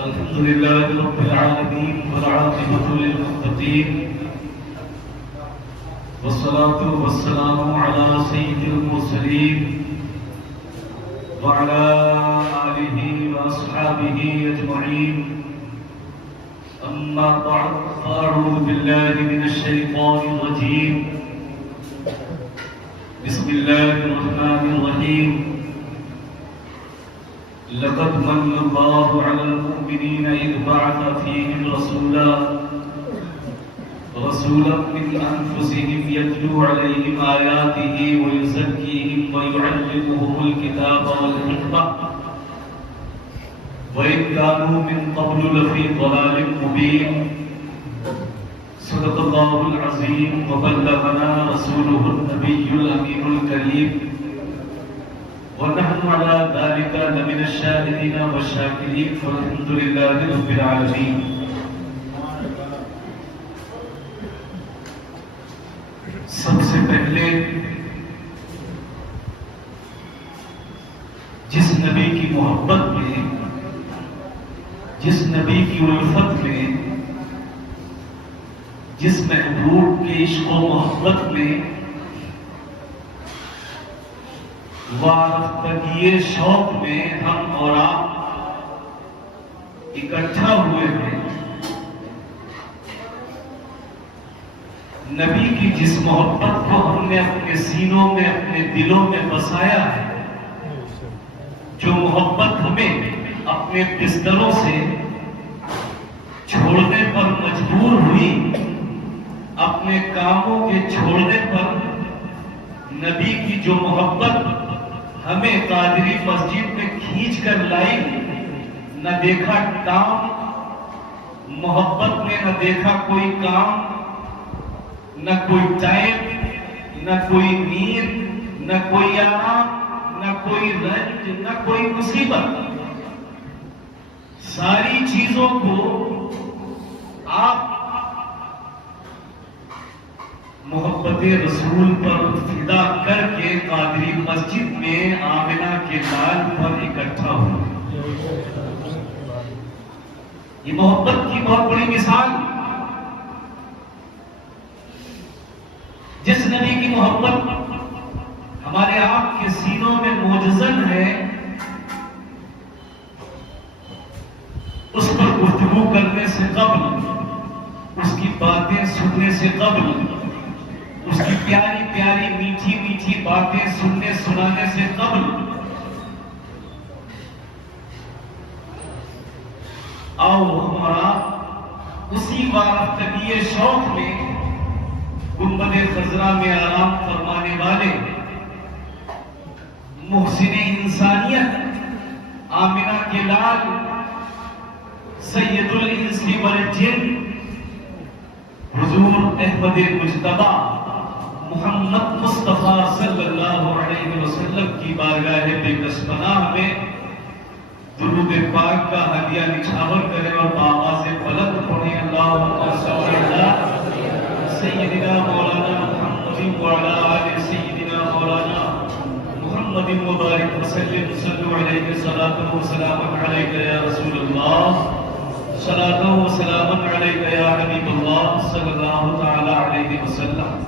الحمد لله رب العالمين والعاقبة للمتقين والصلاة والسلام على سيد المرسلين وعلى آله وأصحابه أجمعين أما بعد فأعوذ بالله من الشيطان الرجيم بسم الله الرحمن الرحيم لقد من الله على المؤمنين إذ بعث فيهم رسولا من أنفسهم يتلو عليهم آياته ويزكيهم ويعلمهم الكتاب والحكمة وإن كانوا من قبل لفي ضلال مبين صدق الله العظيم وبلغنا رسوله النبي الأمين الكريم ونحن على ذلك لمن الشاهدين والشاكرين والحمد لله رب العالمين. سب سے پہلے جس نبی کی محبت میں، جس نبی کی الفت میں، جس محبوب کے عشق و محبت میں وابستگی شوق میں ہم اور آپ اکٹھا ہوئے ہیں، نبی کی جس محبت کو ہم نے اپنے سینوں میں، اپنے دلوں میں بسایا ہے، جو محبت ہمیں اپنے بستروں سے چھوڑنے پر مجبور ہوئی، اپنے کاموں کے چھوڑنے پر نبی کی جو محبت ہمیں قادری مسجد میں کھینچ کر لائی، نہ دیکھا کام محبت میں، نہ دیکھا کوئی کام، نہ کوئی ٹائم، نہ کوئی نیند، نہ کوئی آرام، نہ کوئی رنج، نہ کوئی مصیبت. ساری چیزوں کو آپ محبت رسول پر فدا کر کے قادری مسجد میں آمنہ کے لال پر اکٹھا ہوئے. یہ محبت کی بہت بڑی مثال. جس نبی کی محبت ہمارے آپ کے سینوں میں موجزن ہے، اس پر گفتگو کرنے سے قبل، اس کی باتیں سننے سے قبل، اس کی پیاری پیاری میٹھی میٹھی باتیں سننے سنانے سے قبل آؤ ہمارا اسی وابستگی شوق میں گنبد خضرا میں آرام فرمانے والے محسن انسانیت آمنہ کے لال سید الانس والجن حضور احمد مجتبی محمد مصطفیٰ صلی اللہ علیہ وسلم کی بارگاہ بے کس پناہ میں درود پاک کا ہدیہ نچھاور کریں اور بآواز بلند پڑھیں. اللہم صلی علی سیدنا مولانا محمد وعلی آل سیدنا مولانا محمد مبارک وسلم. صلو علیہ صلاۃ و سلام علیک یا رسول اللہ، صلاۃ و سلام علیک یا حبیب اللہ صلی اللہ تعالی علیہ وسلم.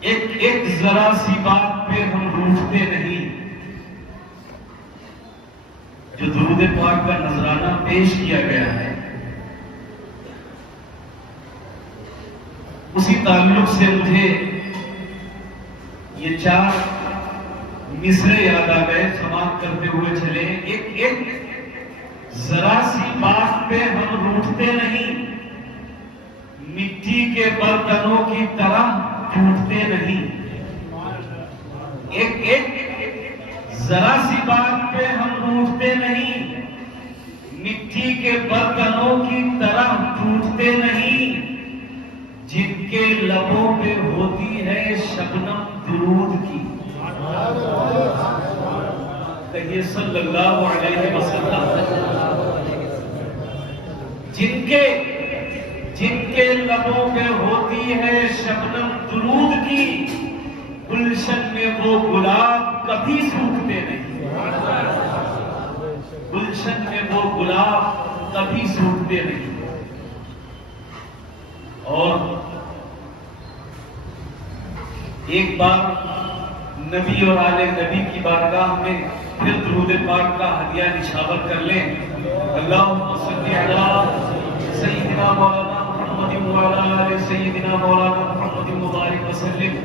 ایک ذرا سی بات پہ ہم روٹھتے نہیں. جو درود پاک کا نذرانہ پیش کیا گیا ہے، اسی تعلق سے مجھے یہ 4 مصرے یاد آ گئے. سماعت کرتے ہوئے چلے. ایک ذرا سی بات پہ ہم روٹھتے نہیں، مٹی کے برتنوں کی طرح ٹوٹتے نہیں. ایک ذرا سی بات پہ ہم روٹھتے نہیں، مٹی کے برتنوں کی طرح ٹوٹتے نہیں. جن کے لبوں پہ ہوتی ہے شبنم درود کی، کہیے صلی اللہ علیہ وسلم. جن کے لبوں پہ ہوتی ہے شبنم درود کی، گلشن میں وہ گلاب کبھی سوکھتے نہیں. گلشن میں وہ گلاب کبھی سوکھتے نہیں. اور ایک بار نبی اور آل نبی کی بارگاہ میں پھر درود پاک کا ہدیہ نچھاور کر لیں. اللہم صلی علی سیدنا مولانا محمد وعلی آل سیدنا مولانا محمد مبارک وسلم.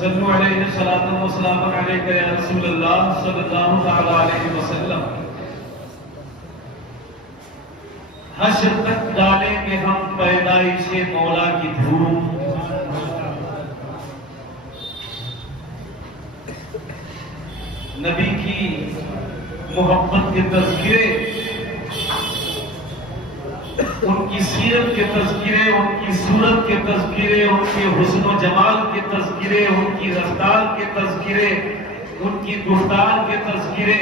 صلو علیہ الصلاۃ والسلام علیک یا رسول اللہ صلی اللہ تعالی علیہ وسلم. حشر تک ڈالیں گے ہم پیدائش مولا کی دھوم. نبی کی محبت کے تذکرے، ان کی سیرت کے تذکرے، ان کی صورت کے تذکرے، ان کے حسن و جمال کے تذکرے، ان کی رفتار کے تذکرے، ان کی گفتار کے تذکرے،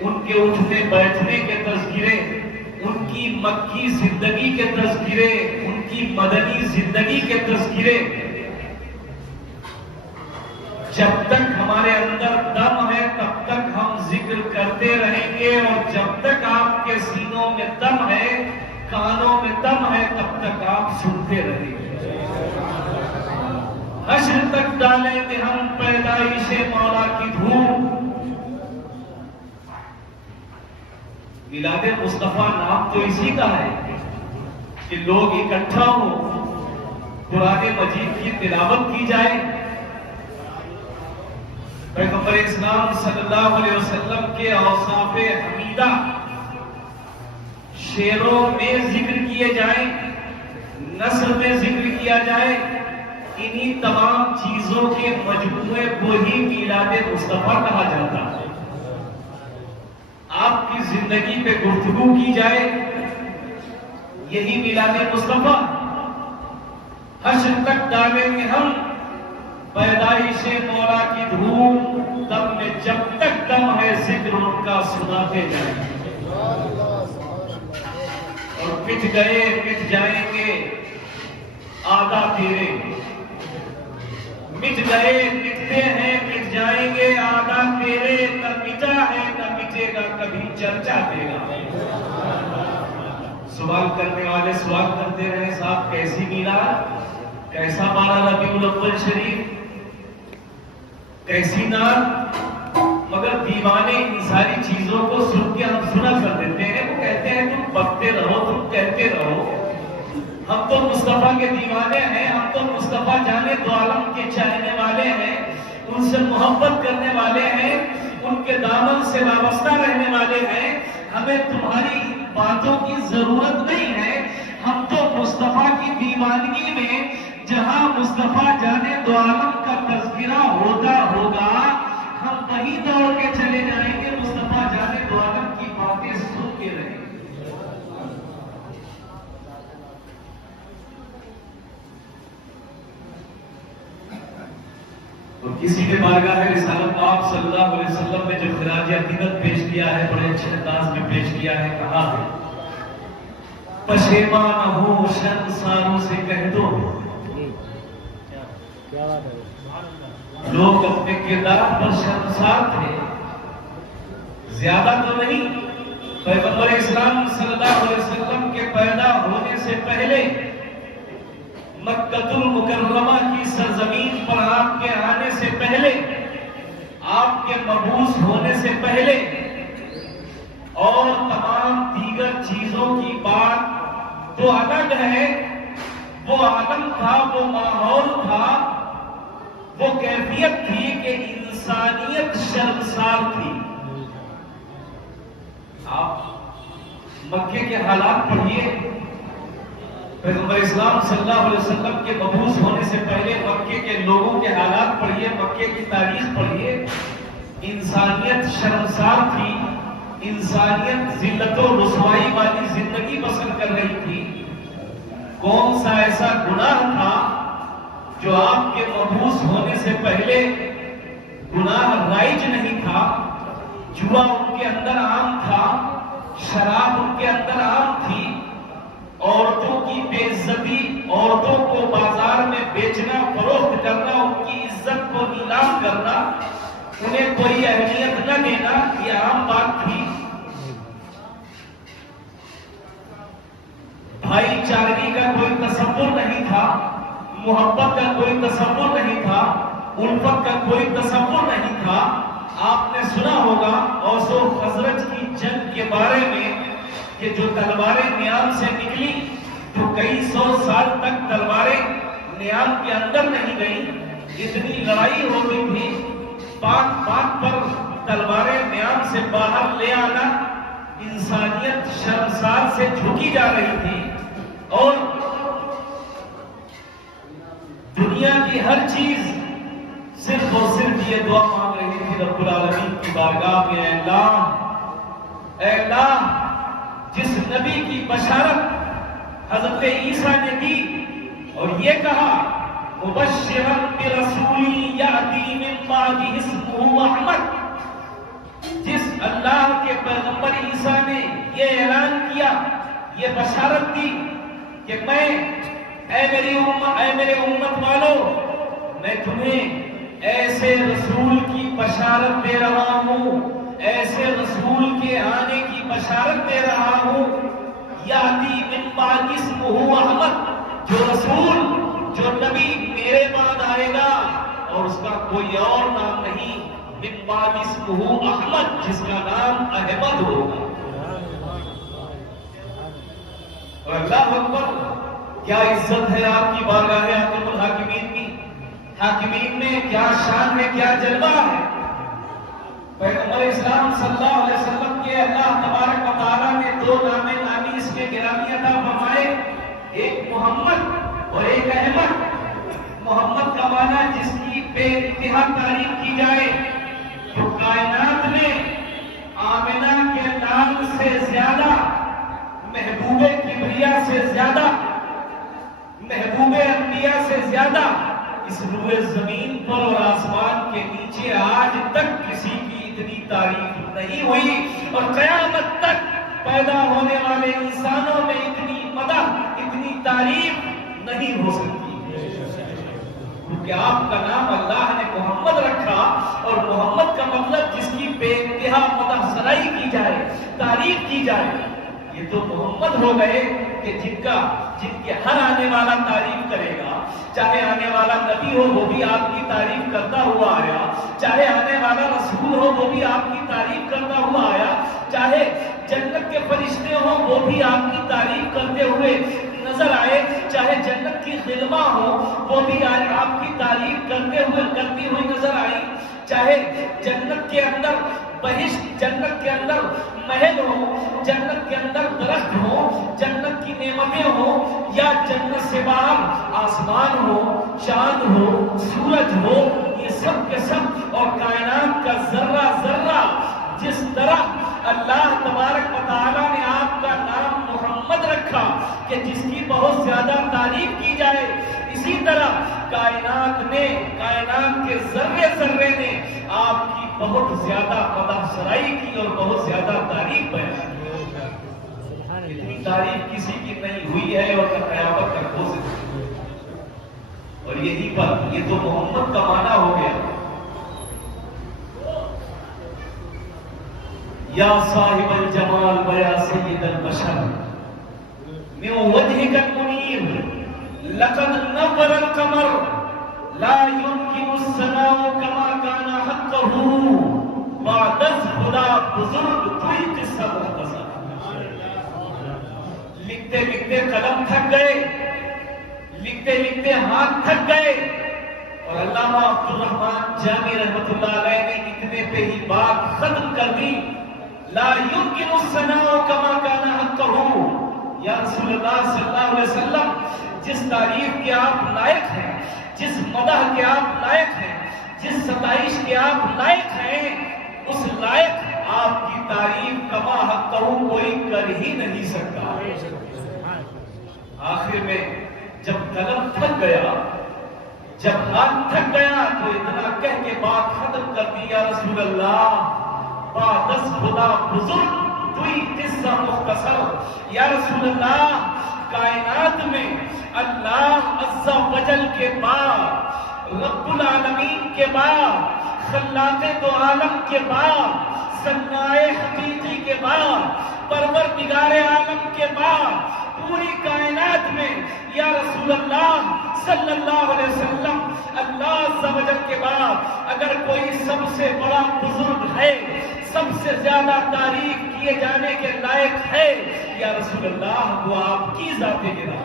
ان کے اٹھنے بیٹھنے کے تذکرے، ان کی مکی زندگی کے تذکرے، ان کی مدنی زندگی کے تذکرے. جب تک ہمارے اندر دم ہے تب تک ہم ذکر کرتے رہیں گے، اور جب تک آپ کے سینوں میں دم ہے، کانوں میں دم ہے، تب تک آپ سنتے رہیں گے. حشر تک ڈالیں گے ہم پیدائش مولا کی دھوم. میلاد مصطفیٰ نام تو اسی کا ہے کہ لوگ اکٹھا ہوں، قرآن مجید کی تلاوت کی جائے، پیغمبر اسلام صلی اللہ علیہ وسلم کے اوصاف حمیدہ شعروں میں ذکر کیے جائیں، نثر میں ذکر کیا جائے. انہی تمام چیزوں کے مجموعے کو ہی میلاد مصطفیٰ کہا جاتا ہے. آپ کی زندگی پہ گفتگو کی جائے، یہی میلاد مصطفیٰ. حشر تک ڈالیں گے ہم پیدائش مولا کی دھوم، دم میں جب تک دم ہے ذکر ان کا سناتے جائیں. اور مٹ گئے مٹ جائیں گے آدھا تیرے، مٹ گئے مٹتے ہیں مٹ جائیں گے آدھا تیرے. نہ مٹا ہے نہ مٹے گا کبھی چرچا تیرا. سوال کرنے والے سوال کرتے رہے، صاحب کیسی میلاد، کیسا 12 ربیع الاول شریف، کیسی نعت. مگر دیوانے ان ساری چیزوں کو سن کے ہم سنا کر دیتے ہیں. وہ کہتے ہیں تم بکتے رہو، تم کہتے رہو، ہم تو مصطفیٰ کے دیوانے ہیں، ہم تو مصطفیٰ جانے دو عالم کے چاہنے والے ہیں، ان سے محبت کرنے والے ہیں، ان کے دامن سے وابستہ رہنے والے ہیں. ہمیں تمہاری باتوں کی ضرورت نہیں ہے. ہم تو مصطفیٰ کی دیوانگی میں جہاں مصطفیٰ جانے دو عالم کا تذکرہ ہوتا ہوگا، ہم وہیں دوڑ کے چلے جائیں گے، مصطفیٰ جانے دو عالم کی باتیں سن کے رہیں گے. اور کسی نے بارگاہ رسالت آپ صلی اللہ علیہ وسلم نے جو خراج عقیدت پیش کیا ہے، بڑے اچھے انداز میں پیش کیا ہے. کہا ہے پشیمان ہو شرمساروں سے کہہ دو، لوگ اپنے کردار پر شرمسار تھے، زیادہ تو نہیں. پیغمبر اسلام صلی اللہ علیہ وسلم کے پیدا ہونے سے پہلے مکہ المکرمہ کی سرزمین پر آپ کے آنے سے پہلے، آپ کے مبعوث ہونے سے پہلے، اور تمام دیگر چیزوں کی بات تو الگ ہے. وہ عالم تھا، وہ ماحول تھا، وہ کیفیت تھی کہ انسانیت شرمسار تھی. آپ مکے کے حالات پڑھیے، پیغمبر اسلام صلی اللہ علیہ وسلم کے مبعوث ہونے سے پہلے مکے کے لوگوں کے حالات پڑھیے، مکے کی تاریخ پڑھیے. انسانیت شرمسار تھی، انسانیت ذلت و رسوائی والی زندگی بسر کر رہی تھی. کون سا ایسا گناہ تھا جو آپ کے مبعوث ہونے سے پہلے گناہ رائج نہیں تھا؟ جوا ان کے اندر عام تھا، شراب ان کے اندر عام تھی، عورتوں کی بے عزتی، عورتوں کو بازار میں بیچنا فروخت کرنا، ان کی عزت کو نیلام کرنا، انہیں کوئی اہمیت نہ دینا، یہ عام بات تھی. محبت کا کوئی تصور نہیں تھا، الفت کا کوئی تصور نہیں تھا۔ آپ نے سنا ہوگا اوس و خزرج کی جنگ کے بارے میں کہ جو تلواریں نیام سے نکلی تو کئی سو سال تک تلواریں نیام کے اندر نہیں گئیں، اتنی لڑائی ہو گئی تھی، پاک پر تلواریں نیام سے باہر لے آنا، انسانیت شرمسار سے جھکی جا رہی تھی اور دنیا کی ہر چیز صرف اور صرف یہ دعا مانگ رہی تھی رب العالمین کی بارگاہ میں، اے اللہ جس نبی کی بشارت حضرت عیسیٰ نے دی اور یہ کہا مبشرا برسول یأتی من بعد اسمہ احمد، جس اللہ کے پیغمبر عیسیٰ نے یہ اعلان کیا، یہ بشارت دی کہ میں اے میرے امت والو، میں تمہیں ایسے رسول کی بشارت دے رہا ہوں، ایسے رسول کے آنے کی بشارت دے رہا ہوں، یأتی من بعد اسمہ احمد، جو رسول جو نبی میرے بعد آئے گا اور اس کا کوئی اور نام نہیں، من بعد اسمہ احمد، جس کا نام احمد ہوگا۔ اور اللہ اکبر، کیا عزت ہے آپ کی بارگاہ حاکم الحاکمین کی، حاکمین میں کیا شان ہے، کیا جلوہ ہے۔ پیغمبر اسلام صلی اللہ علیہ وسلم کے اللہ تبارک و تعالیٰ نے دو نام نامی اس میں گرامی عطا فرمائے، ایک محمد اور ایک احمد۔ محمد کا معنی جس کی بے انتہا تعریف کی جائے، جو کائنات میں آمنہ کے لال سے زیادہ، محبوب کبریا سے زیادہ، محبوب انبیاء سے زیادہ اس روئے زمین پر اور آسمان کے نیچے آج تک کسی کی اتنی تعریف نہیں ہوئی، اور قیامت تک پیدا ہونے والے انسانوں میں اتنی مدح، اتنی تعریف نہیں ہو سکتی، کیونکہ آپ کا نام اللہ نے محمد رکھا، اور محمد کا مطلب جس کی بے انتہا مدح سرائی کی جائے، تعریف کی جائے۔ یہ تو محمد ہو گئے کہ جن کے ہر آنے والا تعریف کرے گا، چاہے آنے والا نبی ہو وہ بھی آپ کی تعریف کرتا ہوا آیا، چاہے آنے والا رسول ہو وہ بھی آپ کی تعریف کرتا ہوا آیا، چاہے جنت کے فرشتے ہوں وہ بھی آپ کی تعریف کرتے ہوئے نظر آئے، چاہے جنت کی خدمہ ہو وہ بھی آپ کی تعریف کرتی ہوئی نظر آئی، چاہے جنت کے اندر بہشت، جنت کے اندر محل ہو، جنت کے اندر درخت ہو، جنت کی نعمتیں ہوں، یا جنت سے باہر آسمان ہو، چاند ہو، سورج ہو، یہ سب کے سب اور کائنات کا ذرہ ذرہ، جس طرح اللہ تبارک و تعالیٰ نے آپ کا نام محمد رکھا کہ جس کی بہت زیادہ تعریف کی جائے، اسی طرح کائنات کے ذرے ذرے نے آپ کی بہت زیادہ مدح سرائی کی اور بہت زیادہ تعریف بیان کی۔ اتنی تعریف کسی کی نہیں ہوئی ہے اور نہ قیامت تک ہو سکتی، اور یہی پر یہ تو محمد کا معنی ہو گیا۔ یا صاحب الجمال و یا سید البشر من وجهك المنیر لقد نور القمر لا يمكن الثناء كما كان حقه بعد خدا بزرگ کوئی قصہ مختصر۔ لکھتے لکھتے قلم تھک گئے، لکھتے لکھتے ہاتھ تھک گئے، اور علامہ عبد الرحمن جامی رحمۃ اللہ علیہ نے اتنے پہ ہی بات ختم کر دی۔ لا يمكن الثناء كما كان حقه، یا رسول اللہ صلی اللہ علیہ وسلم جس تعریف کے آپ لائق ہیں، جس مدح کے آپ لائق ہیں، جس ستائش کے آپ لائق ہیں، اس لائق آپ کی تعریف کما حقہ کوئی کر ہی نہیں سکتا۔ آخر میں جب قلم تھک گیا، جب ہاتھ تھک گیا، تو اتنا کہہ کے بات ختم کر دی، یا رسول اللہ بعد خدا بزرگ کوئی قصہ مختصر۔ یا رسول اللہ کائنات میں اللہ عز و جل کے بعد، رب العالمین کے بعد، خلاق دو عالم کے بعد، صناع حقیقی کے بعد، پروردگار عالم کے بعد، پوری کائنات حالت میں یا رسول اللہ صلی اللہ علیہ وسلم، اللہ عز و جل کے بعد اگر کوئی سب سے بڑا بزرگ ہے، سب سے زیادہ تعریف کیے جانے کے لائق ہے، یا رسول اللہ وہ آپ کی ذات گرامی ہے۔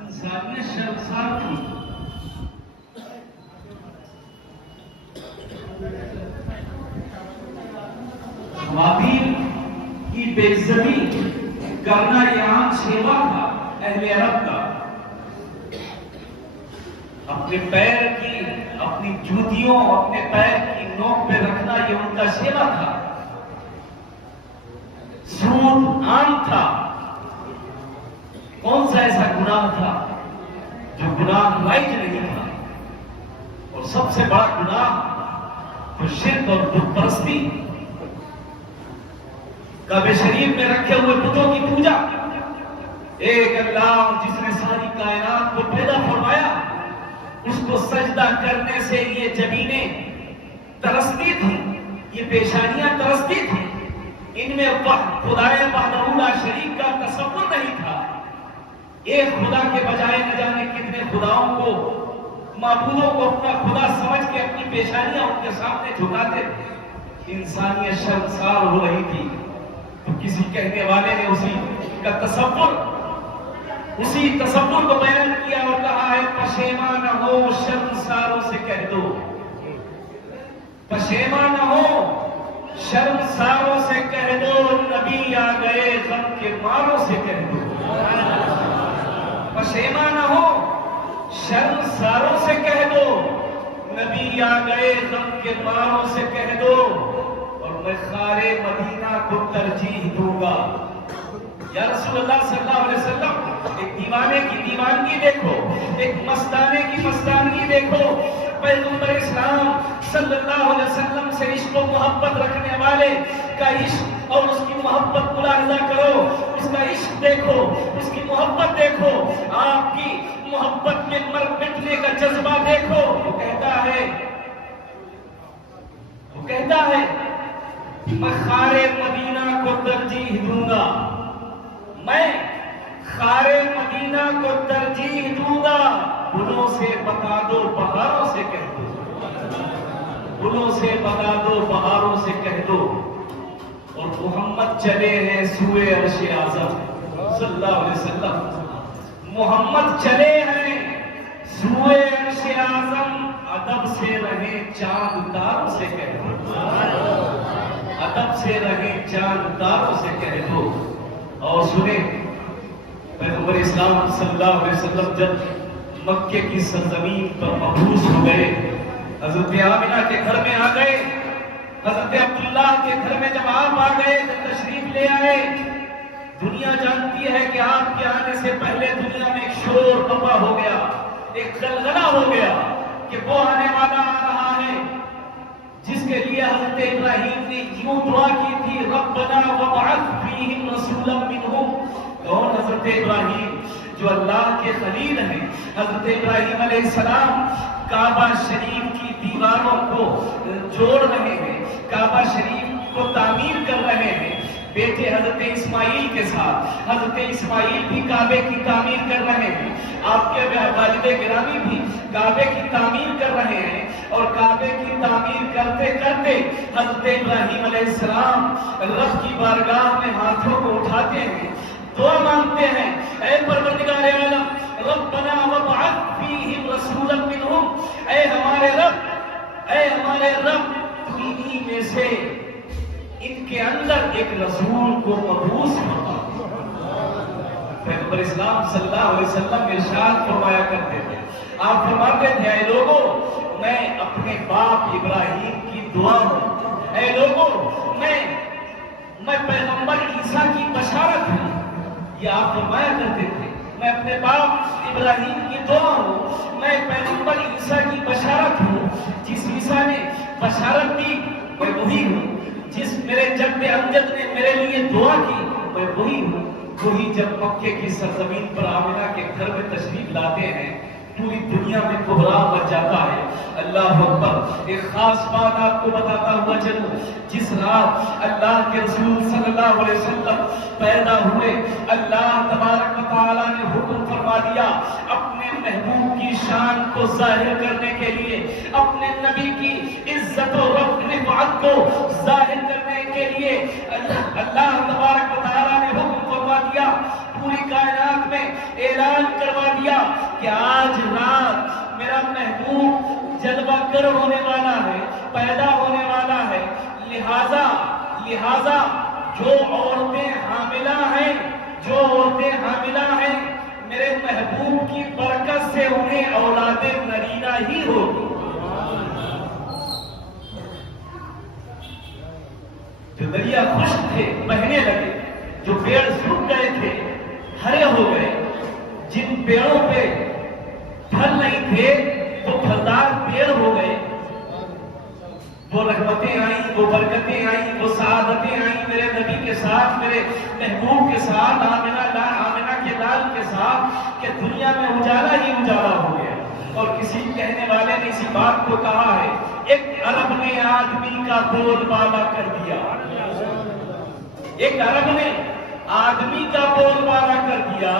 انسانیت شرمسار تھی، حابیل کی بے عزتی کرنا یہ عام سیوا تھا اہل عرب کا، اپنے پیر کی، اپنی جوتیوں اپنے پیر کی نوک پہ رکھنا یہ ان کا سیوا تھا، سود عام تھا۔ کون سا ایسا گناہ تھا جو گناہ رائج نہیں تھا؟ اور سب سے بڑا گناہ تو شرک اور بت پرستی، کعبہ شریف میں رکھے ہوئے بتوں کی پوجا۔ ایک اللہ جس نے ساری کائنات کو پیدا فرمایا، اس کو سجدہ کرنے سے یہ زمینیں ترستی تھی، یہ پیشانیاں ترستی تھی، ان میں خدائے وحدہ لا شریک کا تصور نہیں تھا۔ ایک خدا کے بجائے نہ جانے کتنے خداؤں کو، معبودوں کو اپنا خدا سمجھ کے اپنی پیشانیاں ان کے سامنے جھکاتے تھے۔ انسانیت شرمسار ہو رہی تھی، تو کسی کہنے والے نے اسی تصور کو بیان کیا اور کہا ہے پشیمان نہ ہو شرمساروں سے کہہ دو، پشیمان نہ ہو شرمساروں سے کہہ دو، نبی آ گئے غم کے ماروں سے کہہ دو۔ پشیمان نہ ہو شرمساروں سے کہہ دو، نبی آ گئے غم کے ماروں سے کہہ دو، اور میں خار مدینہ کو ترجیح دوں گا۔ یا رسول اللہ صلی اللہ علیہ وسلم، ایک دیوانے کی دیوانگی دیکھو، ایک مستانے کی مستانگی دیکھو۔ پیغمبر اسلام صلی اللہ علیہ وسلم سے عشق و محبت رکھنے والے کا عشق اور اس کی محبت ملاحظہ کرو، اس کا عشق دیکھو، اس کی محبت دیکھو، آپ کی محبت میں مر مٹنے کا جذبہ دیکھو۔ وہ کہتا ہے میں خار مدینہ کو ترجیح دوں گا، میں خار مدینہ کو ترجیح دوں گا، گلوں سے بتا دو بہاروں سے کہہ دو، گلوں سے بتا دو بہاروں سے کہہ دو۔ اور محمد چلے ہیں سوئے عرش اعظم صلی اللہ علیہ وسلم، محمد چلے ہیں سوئے عرش اعظم، ادب سے رہے چاند تاروں سے کہہ دو، ادب سے رہے چاند تاروں سے کہہ دو۔ اور سنیں، پیغمبر اسلام صلی اللہ علیہ وسلم جب مکے کی سرزمین پر مبعوث ہو گئے، حضرت آمنہ کے گھر میں آ گئے، حضرت عبداللہ کے گھر میں جب آپ آ گئے تو تشریف لے آئے۔ دنیا جانتی ہے کہ آپ کے آنے سے پہلے دنیا میں ایک شور بپا ہو گیا، ایک غلغلہ ہو گیا کہ وہ آنے والا آ رہا ہے جس کے لیے حضرت ابراہیم نے یوں دعا کی تھی، ربنا وابعث فیہم رسولا منہم۔ کون؟ حضرت ابراہیم جو اللہ کے خلیل ہیں۔ حضرت ابراہیم علیہ السلام کعبہ شریف کی دیواروں کو جوڑ رہے ہیں، کعبہ شریف کو تعمیر کر رہے ہیں، بیٹے حضرت اسماعیل کے ساتھ۔ حضرت اسماعیل بھی کعبے کی تعمیر کر رہے ہیں، آپ کے والد گرامی بھی کعبے کی تعمیر کر رہے ہیں، اور کعبے کی تعمیر کرتے کرتے حضرت ابراہیم علیہ السلام رب کی بارگاہ میں ہاتھوں کو اٹھاتے ہیں، دعا مانگتے ہیں، اے پروردگار عالم، ربنا وابعث فیہم رسولا منہم، اے ہمارے رب انہی میں سے ان کے اندر ایک رسول کو مبعوث فرما۔ پیغمبر اسلام صلی اللہ علیہ وسلم ارشاد فرمایا کرتے تھے، آپ فرماتے تھے، اے لوگوں میں اپنے باپ ابراہیم کی دعا ہوں، اے لوگوں میں پیغمبر عیسیٰ کی بشارت ہوں، یہ آپ فرمایا کرتے تھے۔ میں اپنے باپ ابراہیم کی دعا ہوں، میں پیغمبر عیسیٰ کی بشارت ہوں، جس عیسیٰ نے بشارت دی میں وہی ہوں، جس میرے جد امجد نے میرے لیے دعا کی میں وہی ہوں۔ وہی جب مکے کی سرزمین پر آمنہ کے گھر میں تشریف لاتے ہیں پوری دنیا میں کوہرام مچ جاتا ہے۔ اللہ اکبر۔ ایک خاص بات آپ کو بتاتا ہوا چلوں، جس رات اللہ کے رسول صلی اللہ علیہ وسلم پیدا ہوئے، اللہ تبارک و تعالیٰ نے حکم فرما دیا اپنے محبوب کی شان کو ظاہر کرنے کے لیے، اپنے نبی کی عزت و رفعت کو ظاہر کرنے کے لیے اللہ تبارک و تعالیٰ نے حکم فرما دیا، پوری کائنات میں اعلان کروا دیا کہ آج رات میرا محبوب جلوہ گر ہونے والا ہے، پیدا ہونے والا ہے، لہذا جو عورتیں حاملہ ہیں میرے محبوب کی برکت سے انہیں اولاد نرینہ ہی ہوگی۔ جو دریا خشک تھے بہنے لگے، جو پیڑ سوکھ گئے تھے ہرے ہو گئے، جن پیڑوں پہ پھل نہیں تھے وہ پھلدار پیڑ ہو گئے، وہ رحمتیں آئیں، وہ برکتیں آئیں، وہ سعادتیں آئیں میرے نبی کے ساتھ، میرے محبوب کے ساتھ، آمنہ کے لال کے ساتھ، کہ دنیا میں اجالا ہی اجالا ہو گیا۔ اور کسی کہنے والے نے اسی بات کو کہا ہے، ایک عرب نے آدمی کا بول بالا کر دیا، ایک عرب نے آدمی کا بول بالا کر دیا۔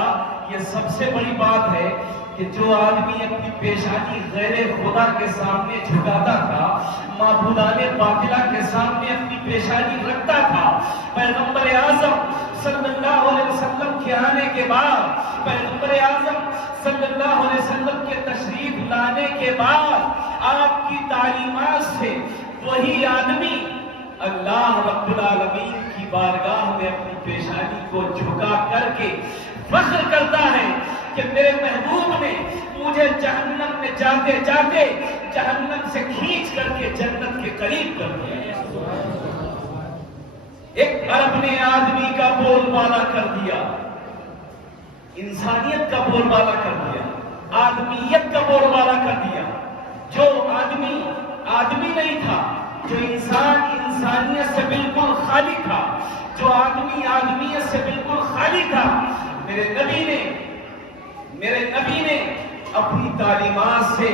یہ سب سے بڑی بات ہے کہ جو آدمی اپنی پیشانی غیر خدا کے سامنے جھکاتا تھا، معبودان باطلہ کے سامنے اپنی پیشانی رکھتا تھا، پیغمبر اعظم صلی اللہ علیہ وسلم کے آنے کے بعد، پیغمبر اعظم صلی اللہ علیہ وسلم کے تشریف لانے کے بعد آپ کی تعلیمات سے وہی آدمی اللہ رب العالمین کی بارگاہ میں اپنی پیشانی کو جھکا کر کے فخر کرتا ہے کہ میرے محبوب نے مجھے جہنم میں جاتے جاتے جہنم سے کھینچ کر کے جنت کے قریب کر دیا۔ ایک عرب نے آدمی کا بول بالا کر دیا، انسانیت کا بول بالا کر دیا، آدمیت کا بول بالا کر دیا۔ جو آدمی نہیں تھا، جو انسانیت سے بالکل خالی تھا، جو آدمیت سے بالکل خالی تھا، میرے نبی نے اپنی تعلیمات سے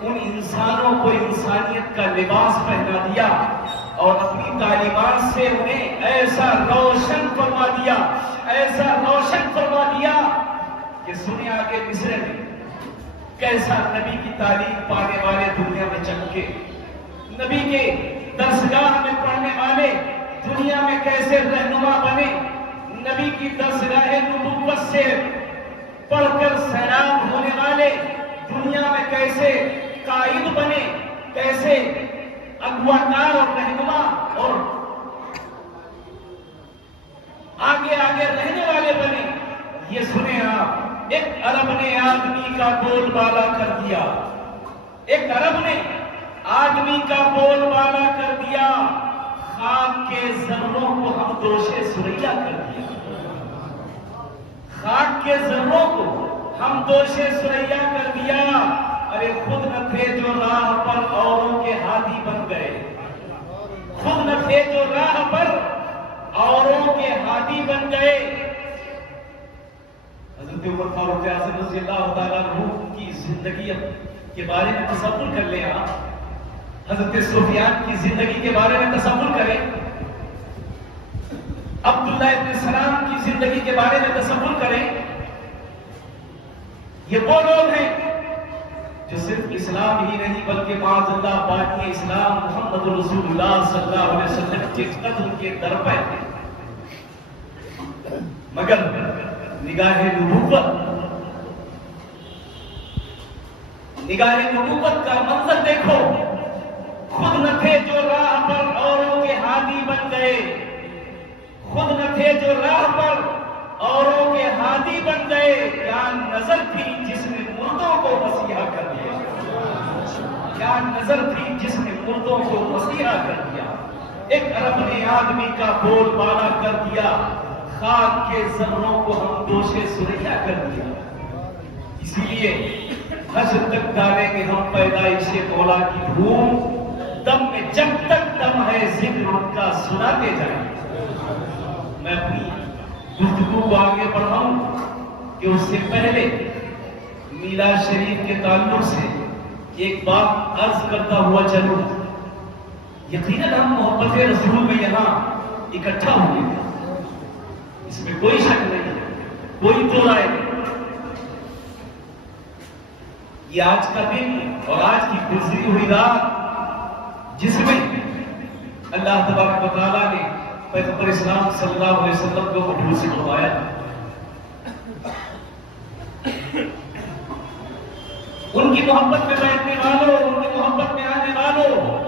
ان انسانوں کو انسانیت کا لباس پہنا دیا اور اپنی تعلیمات سے انہیں ایسا روشن فرما دیا کہ سنے آگے مصر میں کیسا نبی کی تعلیم پانے والے دنیا میں چمکے، نبی کے درسگاہ میں پڑھنے والے دنیا میں کیسے رہنما بنے، نبی کی درسگاہ نبوت سے پڑھ کر سیراب ہونے والے دنیا میں کیسے قائد بنے، کیسے اغواکار اور رہنما اور آگے رہنے والے بنے، یہ سنیں آپ۔ ایک عرب نے آدمی کا بول بالا کر دیا، ایک عرب نے آدمی کا بول بالا کر دیا، خاک کے ذروں کو ہم دوشے سریا کر دیا، خاک کے ذروں کو ہم دوشے سریا کر دیا۔ ارے خود نہ تھے جو راہ پر اوروں کے ہادی بن گئے، خود نہ تھے جو راہ پر اوروں کے ہادی بن گئے۔ حضرت عمر فاروق اعظم رضی اللہ تعالیٰ عنہ کی زندگی کے بارے میں تصور کر لیں آپ، حضرت سفیان کی زندگی کے بارے میں تصور کریں، عبداللہ ابن سلام کی زندگی کے بارے میں تصور کریں۔ یہ وہ لوگ ہیں جو صرف اسلام ہی نہیں بلکہ معاذ اللہ بانی اسلام محمد رسول اللہ صلی اللہ علیہ وسلم کے قدر کے در پہ تھے، مگر نگاہ نبوت کا منظر دیکھو، خود نہ تھے جو راہ پر اوروں کے ہادی بن گئے، خود نہ تھے جو راہ پر اوروں کے ہادی بن گئے، کیا نظر تھی جس نے مردوں کو مسیحا کر دیا، کیا نظر تھی جس نے مردوں کو مسیحا کر دیا۔ ایک عرب نے آدمی کا بول بالا کر دیا، خاک کے ذروں کو ہم دوشے سریا کر دیا. اسی لیے حشر تک ڈالیں گے ہم پیدائش مولا کی دھوم. دم میں جب تک دم ہے ذکر ان کا سناتے جائیں. میں اپنی گفتگو کو آگے بڑھاؤں کہ اس سے پہلے میلاد شریف کے تعلق سے ایک بات عرض کرتا ہوا چلوں. یقیناً ہم محبت رسول میں یہاں اکٹھا ہوئے ہیں، اس میں کوئی شک نہیں ہے، کوئی دو رائے نہیں. یہ آج کا دن اور آج کی گزری ہوئی رات جس میں اللہ تبارک و تعالیٰ نے پیغمبر اسلام صلی اللہ علیہ وسلم کو مبعوث سے فرمایا. ان کی محبت میں بیٹھنے والوں، ان کی محبت میں آنے والوں،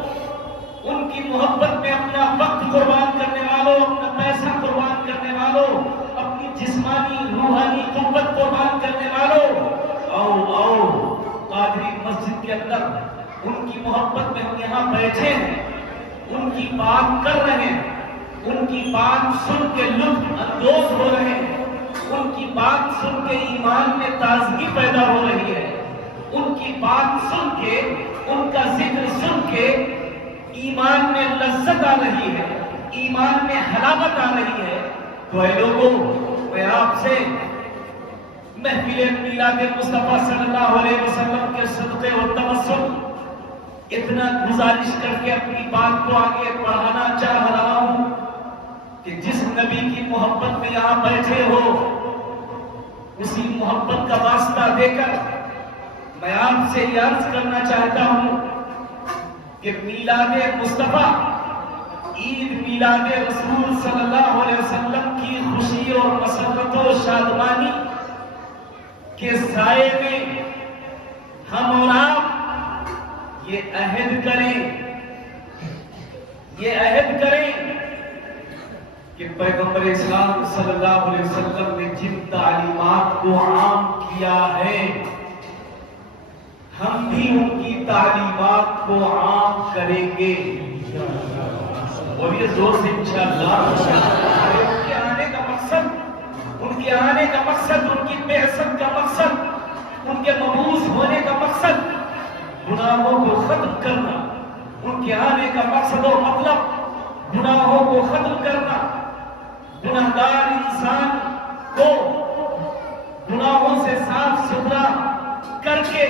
ان کی محبت میں اپنا وقت قربان کرنے والوں، اپنا پیسہ قربان کرنے والوں، اپنی جسمانی روحانی قوت قربان کرنے والوں، آؤ آؤ قادری مسجد کے اندر ان کی محبت میں ہم یہاں بیٹھے ہیں، ان کی بات کر رہے ہیں، ان کی بات سن کے لطف اندوز ہو رہے ہیں، ان کی بات سن کے ایمان میں تازگی پیدا ہو رہی ہے، ان کی بات سن کے، ان کا ذکر سن کے ایمان میں لذت آ رہی ہے، ایمان میں حلاوت آ رہی ہے. تو اے لوگوں، میں آپ سے محفل میلاد مصطفیٰ صلی اللہ علیہ وسلم کے صدقے و توسل اتنا گزارش کر کے اپنی بات کو آگے بڑھانا چاہ رہا ہوں کہ جس نبی کی محبت میں یہاں بیٹھے ہو، اسی محبت کا واسطہ دے کر میں آپ سے یہ عرض کرنا چاہتا ہوں کہ میلاد مصطفیٰ، عید میلاد رسول صلی اللہ علیہ وسلم کی خوشی اور مسرت و شادمانی کے سائے میں ہم اور آپ یہ عہد کریں کہ پیغمبر اسلام صلی اللہ علیہ وسلم نے جن تعلیمات کو عام کیا ہے، ہم بھی ان کی تعلیمات کو عام کریں گے. اور یہ زور سے انشاءاللہ. ان کے آنے کا مقصد، ان کے آنے کا مقصد، ان کی بعثت کا مقصد، ان کے مبعوث ہونے کا مقصد گناہوں کو ختم کرنا. ان کے آنے کا مقصد و مطلب گناہوں کو ختم کرنا، گناہگار انسان کو گناہوں سے صاف ستھرا کر کے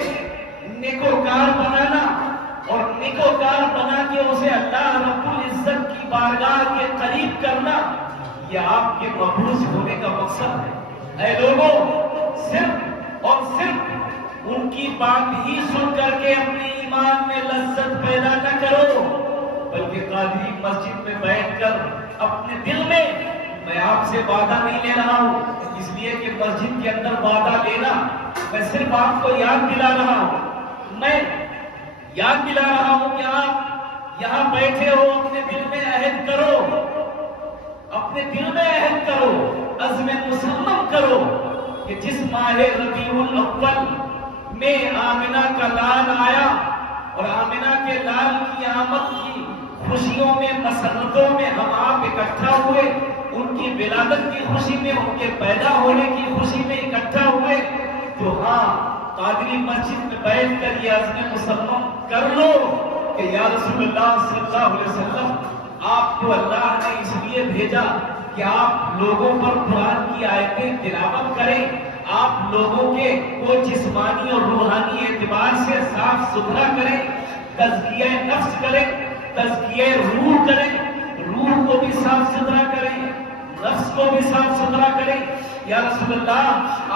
نیکوکار بنانا، اور نیکوکار بنا کے اسے اللہ رب العزت کی بارگاہ کے قریب کرنا، یہ آپ کے مبعوث ہونے کا مقصد ہے. اے لوگوں، صرف اور صرف ان کی بات ہی سن کر کے اپنے ایمان میں لذت پیدا نہ کرو، بلکہ قادری مسجد میں بیٹھ کر اپنے دل میں، میں آپ سے وعدہ نہیں لے رہا ہوں اس لیے کہ مسجد کے اندر وعدہ لینا، میں صرف آپ کو یاد دلا رہا ہوں، میں یاد دلا رہا ہوں کہ آپ یہاں بیٹھے ہو، اپنے دل میں عہد کرو، اپنے دل میں عہد کرو، عزم مسلم کرو کہ جس ماہ ربیع الاول میں آمنہ کا لال آیا، اور آمنہ کے لال کی آمد کی خوشیوں میں، مسرتوں میں ہم آپ اکٹھا ہوئے، ان کی ولادت کی خوشی میں، ان کے پیدا ہونے کی خوشی میں اکٹھا ہوئے. تو ہاں، قادری مسجد میں بیٹھ کر یہ عزم مسلم کر لو کہ یا رسول اللہ صلی اللہ علیہ وسلم، آپ کو اللہ نے اس لیے بھیجا کہ آپ لوگوں پر قرآن کی آیتیں تلاوت کریں، آپ لوگوں کے کو جسمانی اور روحانی اعتبار سے صاف ستھرا کریں، تزکیہ نفس کریں، تزکیہ روح کریں، روح کو بھی صاف ستھرا کریں، نفس کو بھی صاف ستھرا کریں. یا رسول اللہ،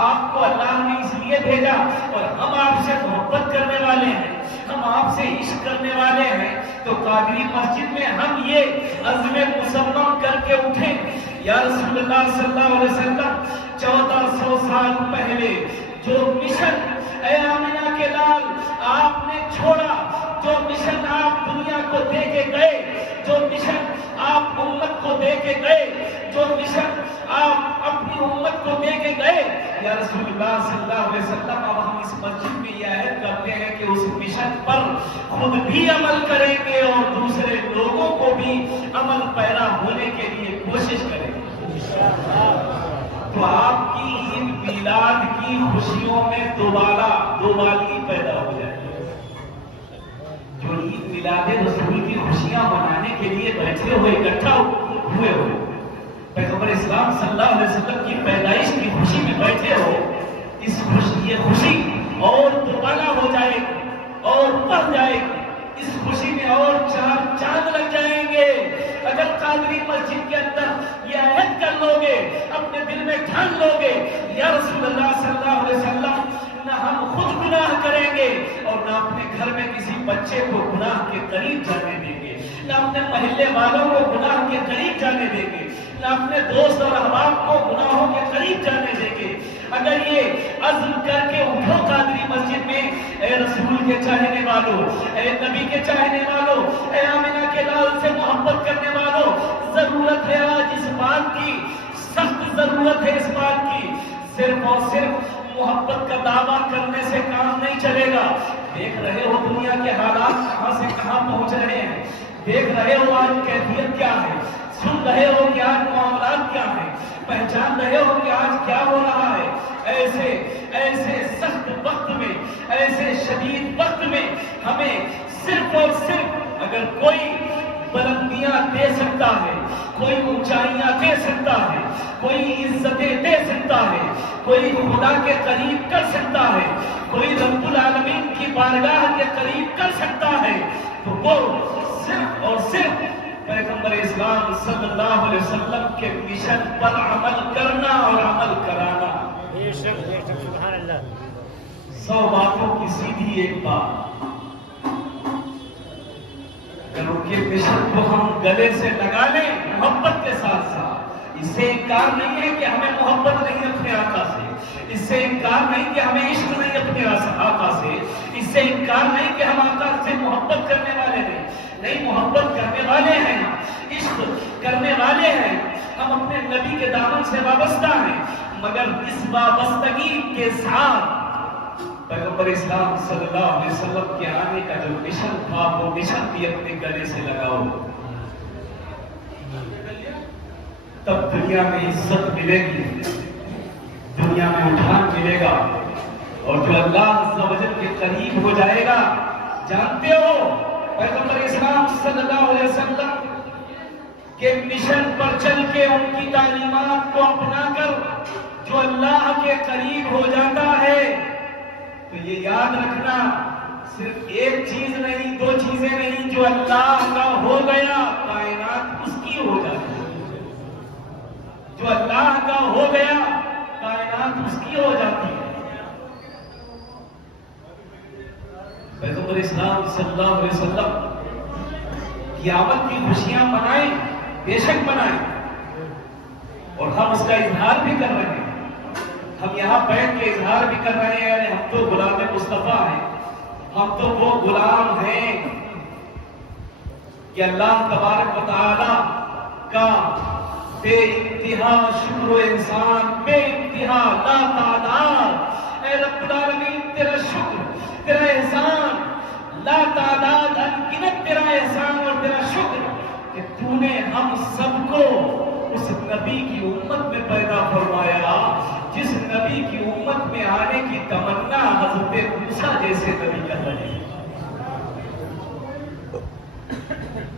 آپ کو اللہ نے اس لیے بھیجا، اور ہم آپ سے محبت کرنے والے ہیں، ہم آپ سے عشق کرنے والے ہیں، تو قادری مسجد میں ہم یہ عزم مسلم کر کے اٹھیں. یا رسول اللہ صلی اللہ علیہ وسلم، 1400 سال پہلے جو مشن اے آمنہ کے لال آپ نے چھوڑا، جو مشن آپ دنیا کو دے کے گئے، جو مشن آپ امت کو دے کے گئے، جو مشن آپ اپنی امت کو دے کے گئے، یا رسول اللہ صلی اللہ علیہ وسلم، اب ہم اس مسجد میں یہ عہد کرتے ہیں کہ اس مشن پر خود بھی عمل کریں گے اور دوسرے لوگوں کو بھی عمل پیرا ہونے کے لیے کوشش کریں گے. تو آپ کی عید میلاد کی خوشیوں میں دوبالی پیدا ہو جائے گی. جو عید میلاد رسول کی خوشیاں منانے کے لیے بیٹھے ہوئے اکٹھا ہوئے ہو, پیغمبر اسلام صلی اللہ علیہ وسلم کی پیدائش کی خوشی میں بیٹھے ہو, یہ خوشی اور دوبالا ہو جائے گی اور بڑھ جائے گی. اس خوشی میں اور چاند لگ جائیں گے. اگر قادری مسجد کے اندر یہ عہد کر لو گے, اپنے دل میں ٹھان لو گے, یا رسول اللہ صلی اللہ علیہ وسلم, نہ ہم خود گناہ کریں گے اور نہ اپنے گھر میں کسی بچے کو گناہ کے قریب جانے دیں گے, نہ اپنے محلے والوں کو گناہ کے قریب جانے دیں گے, نہ اپنے دوست اور احباب کو گناہوں کے قریب جانے دیں گے. اگر یہ عزم کر کے اٹھو قادری مسجد میں, اے رسول کے چاہنے والوں, اے نبی کے چاہنے والوں, اے آمنہ کے لال سے محبت کرنے والوں, ضرورت ہے آج اس بات کی, سخت ضرورت ہے اس بات کی. صرف اور صرف محبت کا دعویٰ کرنے سے کام نہیں چلے گا. دیکھ رہے ہو دنیا کے حالات کہاں سے کہاں پہنچ رہے ہیں, دیکھ رہے ہو آج کیفیت کیا ہے, سن رہے ہو کہ آج معاملات کیا ہیں, پہچان رہے ہو کہ آج کیا ہو رہا ہے. ایسے سخت وقت میں, ایسے شدید وقت میں ہمیں صرف اور صرف اگر کوئی بلندیاں دے سکتا ہے, کوئی اونچائیاں دے سکتا ہے, کوئی عزتیں دے سکتا ہے, کوئی خدا کے قریب کر سکتا ہے, کوئی رب العالمین کی بارگاہ کے قریب کر سکتا ہے, تو وہ صرف اور صرف پیغمبر اسلام صلی اللہ علیہ وسلم کے مشن پر عمل کرنا اور عمل کرانا. سبحان اللہ. 100 باتوں کی سیدھی ایک بات, اگر ان کے مشن کو ہم گلے سے لگا لیں محبت کے ساتھ ساتھ, اس سے انکار نہیں ہے کہ ہمیں محبت نہیں اپنے آقا سے, اس سے انکار نہیں کہ ہمیں عشق نہیں اپنے آقا سے, اس سے انکار نہیں کہ ہم آقا سے محبت کرنے والے نہیں, محبت کرنے والے ہیں, عشق کرنے والے ہیں, ہم اپنے نبی کے دامن سے وابستہ ہیں, مگر اس وابستگی کے ساتھ پیغمبر اسلام صلی اللہ علیہ وسلم کے آنے کا جو مشن تھا وہ مشن بھی اپنے گلے سے لگاؤ, تب دنیا میں عزت ملے گی, دنیا میں اٹھان ملے گا, اور جو اللہ عز و جل کے قریب ہو جائے گا. جانتے ہو پیغمبر اسلام صلی اللہ علیہ وسلم کے مشن پر چل کے ان کی تعلیمات کو اپنا کر جو اللہ کے قریب ہو جاتا ہے, تو یہ یاد رکھنا صرف ایک چیز نہیں, 2 چیزیں نہیں, جو اللہ کا ہو گیا کائنات اس کی ہو جاتی ہے, جو اللہ کا ہو گیا کائنات اس کی ہو جاتی ہے. پیغمبر اسلام صلی اللہ علیہ وسلم قیامت کی خوشیاں منائیں, بے شک منائیں, اور ہم اس کا اظہار بھی کر رہے ہیں. ہم یہاں بیٹھ کے اظہار بھی کر رہے ہیں, یعنی ہم تو غلام مصطفیٰ ہیں, ہم تو وہ غلام ہیں کہ اللہ تبارک و تعالی کا بے انتہا شکر و احسان, بے انتہا لا تعداد. اے رب العالمین تیرا شکر, تیرا احسان لا تعداد, انگنت تیرا احسان اور تیرا شکر کہ تو نے ہم سب کو اس نبی کی امت میں پیدا فرمایا جس نبی کی امت میں آنے کی تمنا حضرت موسیٰ جیسے نبی کا بنے,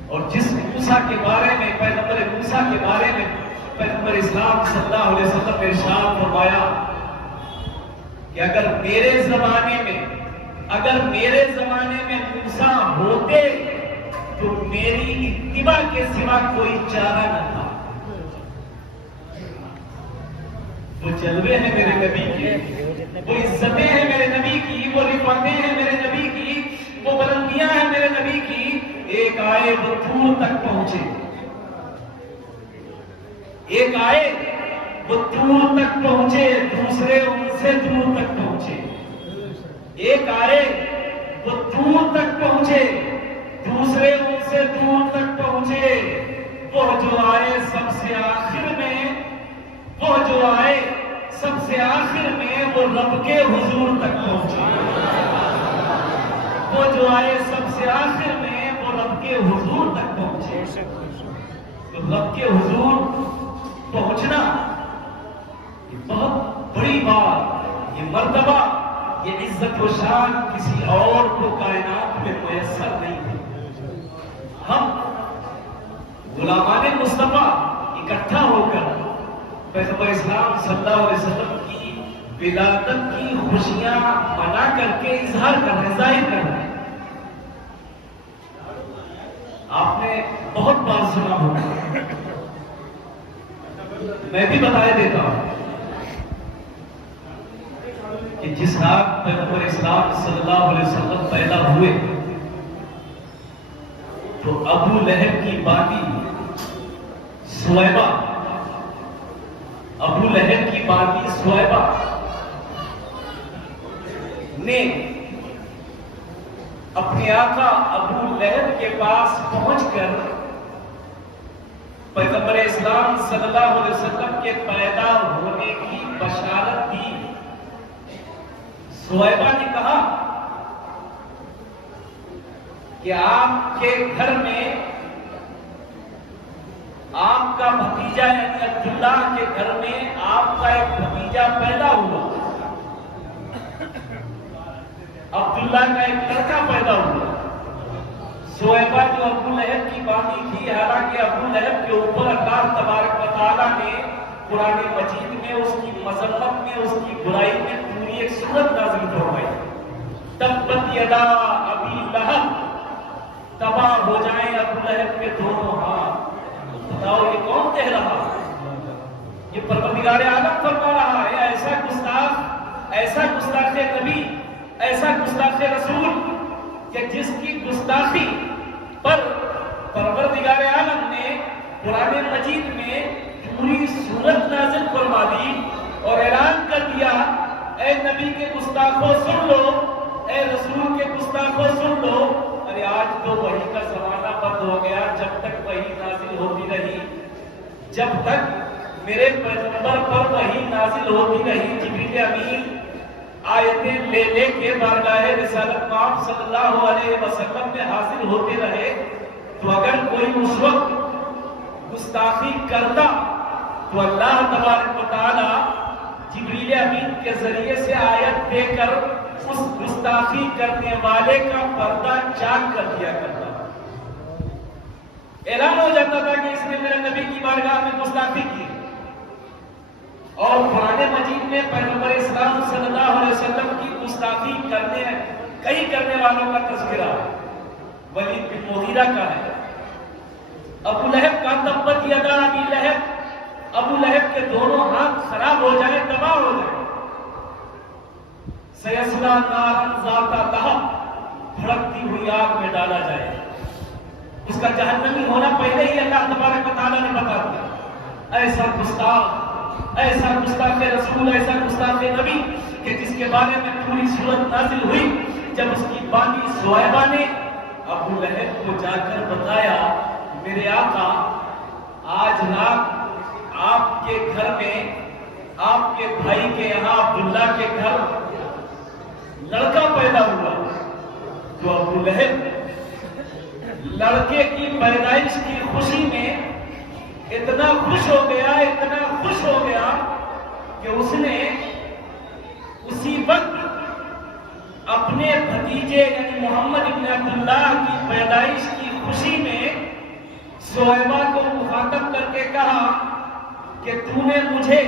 اور جس موسیٰ کے بارے میں پیغمبر موسیٰ کے بارے میں پیغمبر اسلام صلی اللہ علیہ وسلم نے ارشاد فرمایا کہ اگر میرے زمانے میں موسیٰ ہوتے تو میری اتباع کے سوا کوئی چارہ نہ تھا. وہ جلوے ہیں میرے نبی کی, وہ عزتیں ہیں میرے نبی کی, وہ رفعتیں ہیں میرے نبی کی, وہ بلندیاں ہیں میرے نبی کی. ایک آئے وہ دور تک پہنچے, ایک آئے وہ دور تک پہنچے, دوسرے ان سے دور تک پہنچے. ایک آئے وہ دور تک پہنچے, دوسرے ان سے دور تک پہنچے. وہ جو آئے سب سے آخر میں, وہ جو آئے سب سے آخر میں وہ رب کے حضور تک پہنچے. وہ جو آئے سب سے آخر میں وہ رب کے حضور تک پہنچے. تو رب کے حضور پہنچنا یہ بہت بڑی بات، یہ مرتبہ، یہ عزت و شان کسی اور کو کائنات میں میسر نہیں ہے۔ ہم غلامان مصطفیٰ اکٹھا ہو کر پیغمبر اسلام صلی اللہ علیہ وسلم کی ولادت کی خوشیاں منا کر کے اظہار کر رہے ہیں، ظاہر کر رہے ہیں۔ آپ نے بہت بار سنا ہوگا، میں بھی بتایا دیتا ہوں کہ جس رات پیغمبر اسلام صلی اللہ علیہ وسلم پیدا ہوئے تو ابو لہب کی باقی سویبہ، ابو لہب کی باقی سویبہ نے اپنے آقا ابو لہب کے پاس پہنچ کر پیغمبر اسلام صلی اللہ علیہ وسلم کے پیدا ہونے کی بشارت دی۔ سویبہ نے کہا کہ آپ کے گھر میں آپ کا بھتیجا یعنی عبداللہ کے گھر میں آپ کا ایک بھتیجا پیدا ہوا، عبداللہ کا ایک لڑکا پیدا ہوا۔ سویبہ جو ابو لہب کی باقی تھی، حالانکہ ابو لہب کے اوپر اللہ تبارک و تعالیٰ نے قرآن مجید میں اس کی مذمت میں، اس کی برائی میں پوری ایک سورت نازل فرمائی، تبت یدا ابی لہب، تباہ ہو جائیں ابو لہب کے دونوں ہاتھ۔ بتاؤ یہ کون کہہ رہا؟ یہ پروردگار عالم فرما رہا ہے۔ ایسا گستاخ نبی، ایسا گستاخ رسول کہ جس کی گستاخی پر پروردگار عالم نے قرآن مجید میں پوری سورت نازل فرما دی اور اعلان کر دیا، اے نبی کے گستاخوں سن لو، اے رسول کے گستاخوں سن لو۔ ارے آج تو وحی کا زمانہ بند ہو گیا، جب تک وحی نازل ہوتی رہی، جب تک میرے پیغمبر پر وحی نازل ہوتی رہی، جبریل امین آیتیں لے لے کے بارگاہ رسالت مآب صلی اللہ علیہ وسلم میں حاضر ہوتے رہے، تو اگر کوئی اس وقت گستاخی کرتا تو اللہ تبارک و تعالی جبریل امین کے ذریعے سے آیت دے کر اس گستاخی کرنے والے کا پردہ چاک کر دیا کرتا، اعلان ہو جاتا تھا کہ اس نے میرے نبی کی بارگاہ میں گستاخی کی۔ اور قرآن مجید میں پیغمبر اسلام صلی اللہ علیہ وسلم کی گستاخی کرنے والوں کا تذکرہ ولید بن مغیرہ کا ہے، ابو لہب کا تبت یدا ابی لہب، ابو لہب کے دونوں ہاتھ خراب ہو جائیں، تباہ ہو جائیں، سیصلی نارا ذات لہب، بھڑکتی ہوئی آگ میں ڈالا جائے، اس کا جہنمی ہونا پہلے ہی اللہ تبارک و تعالیٰ نے بتا دیا۔ ایسا گستاخ رسول، ایسا گستاخ نبی کہ جس کے بارے میں پوری سورت نازل ہوئی، جب اس کی باقی سویبہ نے ابو لہب کو جا کر بتایا، میرے آقا آج رات آپ کے گھر میں، آپ کے بھائی کے یہاں عبداللہ کے گھر لڑکا پیدا ہوا۔ تو ابو لہب لڑکے کی پیدائش کی خوشی میں اتنا خوش ہو گیا، اتنا خوش ہو گیا کہ اس نے اسی وقت اپنے بھتیجے یعنی محمد ابن عبداللہ کی پیدائش کی خوشی میں سویبہ کو مخاطب کر کے کہا کہ تو نے مجھے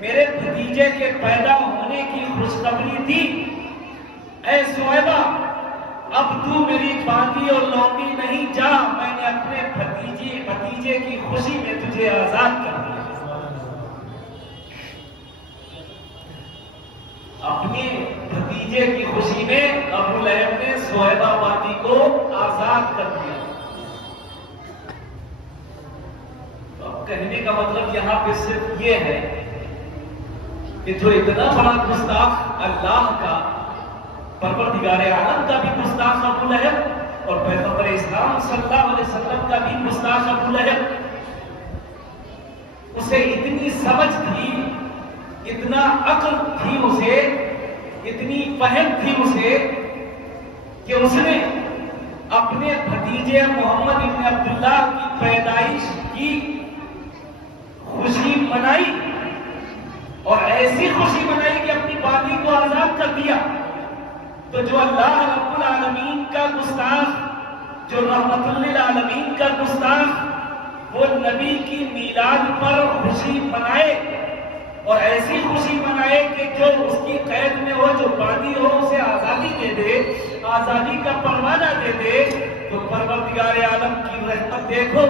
میرے بھتیجے کے پیدا ہونے کی خوشخبری دی، اے سویبہ اب تو میری باندی اور لونڈی نہیں، جا، میں نے اپنے بھتیجے کی خوشی میں تجھے آزاد کر دیا۔ اپنی بھتیجے کی خوشی میں ابو لہب نے سویبہ باندی کو آزاد کر دیا۔ اب کہنے کا مطلب یہاں پہ صرف یہ ہے کہ جو اتنا بڑا گستاخ اللہ کا، پروردگار عالم کا بھی گستاخ ابو لہب اور پیغمبر اسلام صلی اللہ علیہ وسلم کا بھی گستاخ ابو لہب، اسے اتنی سمجھ تھی، اتنا عقل تھی اسے، اتنی فہم تھی اسے کہ اس نے اپنے بھتیجے محمد ابن عبداللہ کی پیدائش کی خوشی منائی اور ایسی خوشی منائی کہ اپنی بادی کو آزاد کر دیا، تو جو اللہ رب العالمین کا گستاخ، جو رحمت للعالمین کا گستاخ، وہ نبی کی میلاد پر خوشی منائے اور ایسی خوشی منائے کہ جو اس کی قید میں ہو، جو بادی ہو، اسے آزادی دے دے، آزادی کا پروانہ دے دے، تو پروردگار عالم کی رحمت دیکھو،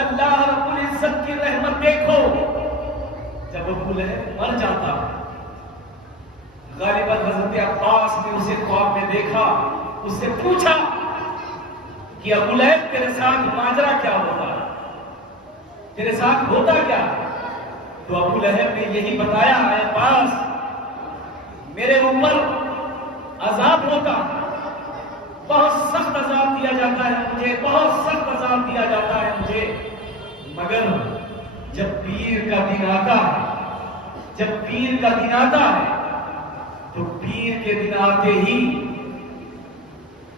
اللہ رب العزت کی رحمت دیکھو۔ جب ابو لہب مر جاتا، غالباً حضرت عباس نے اسے خواب میں دیکھا، اس سے پوچھا کہ ابو لہب تیرے ساتھ ماجرا کیا ہوتا، تیرے ساتھ ہوتا کیا؟ تو ابو لہب نے یہی بتایا، اے عباس، میرے اوپر عذاب ہوتا، بہت سخت عذاب دیا جاتا ہے مجھے، بہت سخت عذاب دیا جاتا ہے مجھے، مگر جب پیر کا دن آتا ہے، جب پیر کا دن آتا ہے تو پیر کے دن آتے ہی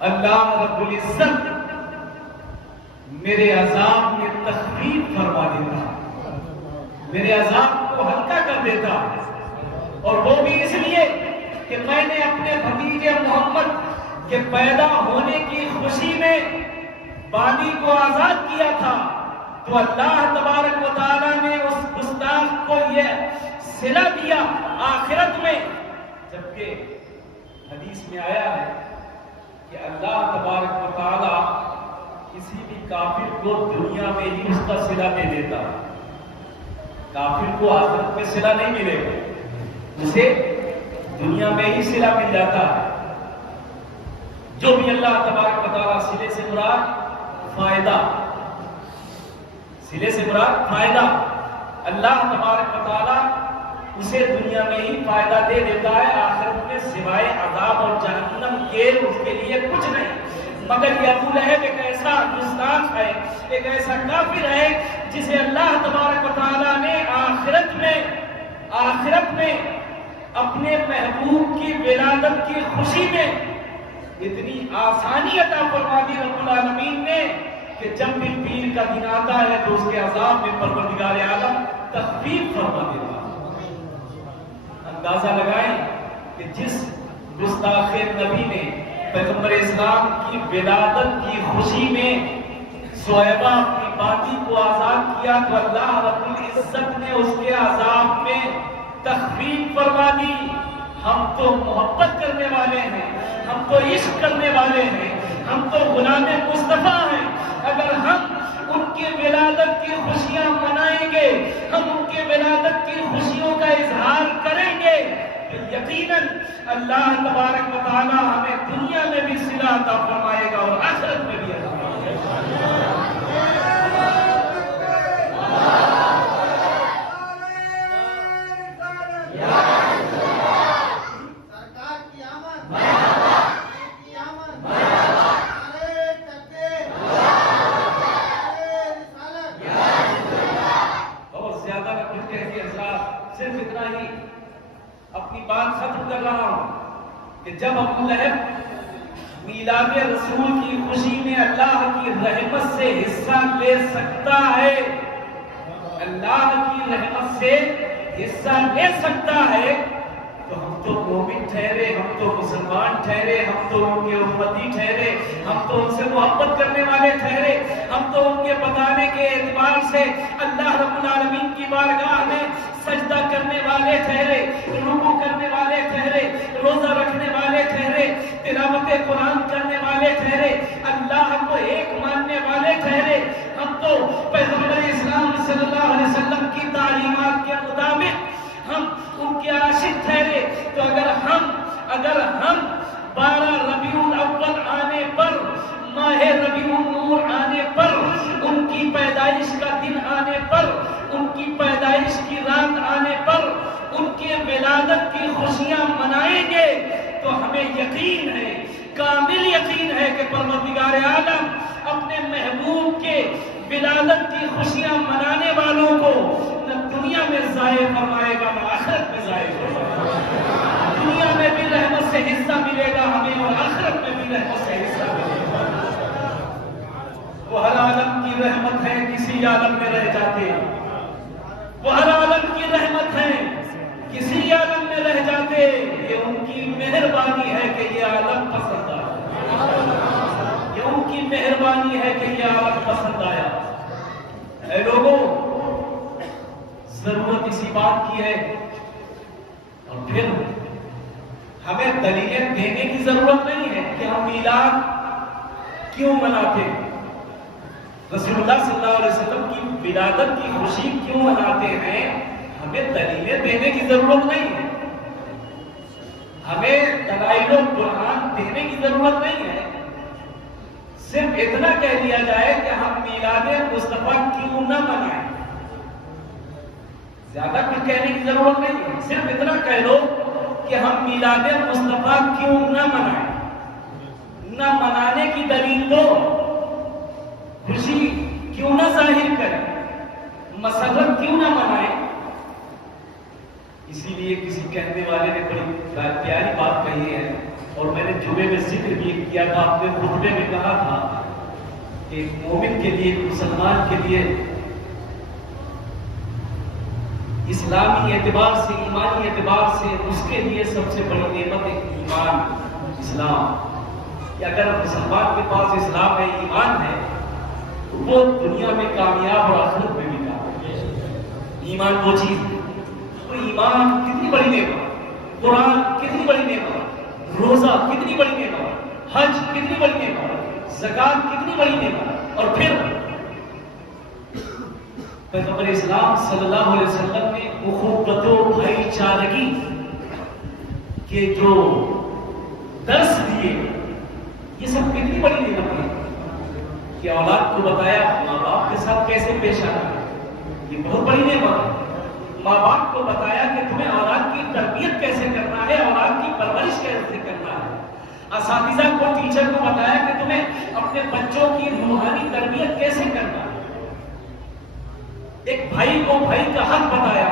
اللہ رب العزت میرے عذاب میں تخفیف فرما دیتا، میرے عذاب کو ہلکا کر دیتا، اور وہ بھی اس لیے کہ میں نے اپنے بھتیجے محمد کے پیدا ہونے کی خوشی میں بانی کو آزاد کیا تھا، تو اللہ تبارک و تعالیٰ نے اس گستاخ کو یہ صلہ دیا آخرت میں، جبکہ حدیث میں آیا ہے کہ اللہ تبارک و تعالیٰ کسی بھی کافر کو دنیا میں ہی اس کا صلہ دے دیتا، کافر کو آخرت میں صلہ نہیں ملے گا، اسے دنیا میں ہی صلہ مل جاتا ہے۔ جو بھی اللہ تبارک و تعالیٰ صلے سے مراد فائدہ، صلے سے مراد فائدہ، اللہ تبارک و تعالیٰ اسے دنیا میں ہی فائدہ دے دیتا ہے، آخرت میں سوائے عذاب اور جہنم کے اس کے لیے کچھ نہیں۔ مگر یہ ابو لہب ایک ایسا گستاخ ہے، ایک ایسا کافر ہے جسے اللہ تبارک و تعالیٰ نے آخرت میں اپنے محبوب کی ولادت کی خوشی میں اتنی آسانی عطا فرما دی رب العالمین نے کہ جب بھی پیر کا دن آتا ہے تو اس کے عذاب میں پروردگار عالم تخفیف فرما دیتا۔ اندازہ لگائیں کہ جس گستاخ نبی نے پیغمبر اسلام کی ولادت کی خوشی میں صہیبہ اپنی باتی کو آزاد کیا، تو اللہ رب العزت نے اس کے عذاب میں تخفیف فرما دی۔ ہم تو محبت کرنے والے ہیں، ہم تو عشق کرنے والے ہیں، ہم تو غلام مصطفیٰ ہیں، اگر ہم ان کی ولادت کی خوشیاں منائیں گے، ہم ان کی ولادت کی خوشیوں کا اظہار کریں گے، تو یقیناً اللہ تبارک و تعالیٰ ہمیں دنیا میں بھی صلہ عطا فرمائے گا اور آخرت میں بھی عطا فرمائے گا۔ اپنی بات ختم کر رہا ہوں کہ جب ابو لہب میلاد رسول کی خوشی میں اللہ کی رحمت سے حصہ لے سکتا ہے، اللہ کی رحمت سے حصہ لے سکتا ہے، تو ہم تو مومن ٹھہرے، ہم تو مسلمان ٹھہرے، ہم تو ان کے امتی ٹھہرے، ہم تو ان سے محبت کرنے والے ٹھہرے، ہم تو ان کے بتانے کے اعتبار سے اللہ رب العالمین کی بارگاہ میں سجدہ کرنے والے ٹھہرے، رکوع کرنے والے ٹھہرے، روزہ رکھنے والے ٹھہرے، تلاوت قرآن کرنے والے ٹھہرے، اللہ کو ایک ماننے والے ٹھہرے، ہم تو پیغمبر اسلام صلی اللہ علیہ وسلم کی تعلیمات کے مطابق ہم ان کے عاشق ٹھہرے، تو اگر ہم 12 ربیع الاول آنے پر، ماہ ربیع النور آنے پر، ان کی پیدائش کا دن آنے پر، ان کی پیدائش کی رات آنے پر ان کے ولادت کی خوشیاں منائیں گے، تو ہمیں یقین ہے، کامل یقین ہے کہ پروردگار عالم اپنے محبوب کے ولادت کی خوشیاں منانے والوں کو نہ دنیا میں ضائع فرمائے گا نہ آخرت میں ضائع فرمائے گا۔ دنیا میں بھی رحمت سے حصہ ملے گا ہمیں اور آخرت میں بھی رحمت سے حصہ ملے گا۔ وہ ہر عالم کی رحمت ہے، کسی عالم میں رہ جاتے ہیں، وہ ہر عالم کی رحمت ہے، کسی عالم میں رہ جاتے، یہ ان کی مہربانی ہے کہ یہ عالم پسند آیا، یہ ان کی مہربانی ہے کہ یہ عالم پسند آیا۔ اے لوگوں، ضرورت اسی بات کی ہے، اور پھر ہمیں دلیلیں دینے کی ضرورت نہیں ہے کہ ہم میلاد کیوں مناتے ہیں، رسول اللہ صلی اللہ علیہ وسلم کی ولادت کی خوشی کیوں مناتے ہیں، ہمیں دلیلیں دینے کی ضرورت نہیں ہے، ہمیں دلائل و برہان دینے کی ضرورت نہیں ہے، صرف اتنا کہہ دیا جائے کہ ہم میلاد مصطفیٰ کیوں نہ منائیں، زیادہ کچھ کہنے کی ضرورت نہیں ہے، صرف اتنا کہہ دو کہ ہم میلاد مصطفیٰ کیوں نہ منائیں، نہ منانے کی دلیل دو، خوشی کیوں نہ ظاہر کریں، مسرت کیوں نہ منائیں۔ اسی لیے کسی کہنے والے نے بڑی پیاری بات کہی ہے، اور میں نے جمعے میں ذکر بھی کیا تھا، اپنے خطبے میں کہا تھا کہ ایک مومن کے لیے، ایک مسلمان کے لیے اسلامی اعتبار سے، ایمانی اعتبار سے اس کے لیے سب سے بڑی نعمت ہے ایمان، اسلام، کہ اگر مسلمان کے پاس اسلام ہے، ایمان ہے، تو وہ دنیا میں کامیاب اور آخرت میں بھی کامیاب۔ ایمان وہ چیز ہے، تو ایمان کتنی بڑی نعمت، قرآن کتنی بڑی نعمت، روزہ کتنی بڑی نعمت، حج کتنی بڑی نعمت، زکات کتنی بڑی نعمت، اور پھر پیغمبر اسلام صلی اللہ علیہ وسلم نے اخوت و بھائی چارگی کے جو درس دیے، یہ سب کتنی بڑی نعمت ہے کہ اولاد کو بتایا ماں باپ کے ساتھ کیسے پیش آنا ہے، یہ بہت بڑی نعمت ہے۔ ماں باپ کو بتایا کہ تمہیں اولاد کی تربیت کیسے کرنا ہے، اولاد کی پرورش کیسے کرنا ہے۔ اساتذہ کو، ٹیچر کو بتایا کہ تمہیں اپنے بچوں کی روحانی تربیت کیسے کرنا ہے۔ ایک بھائی کو بھائی کا حق بتایا،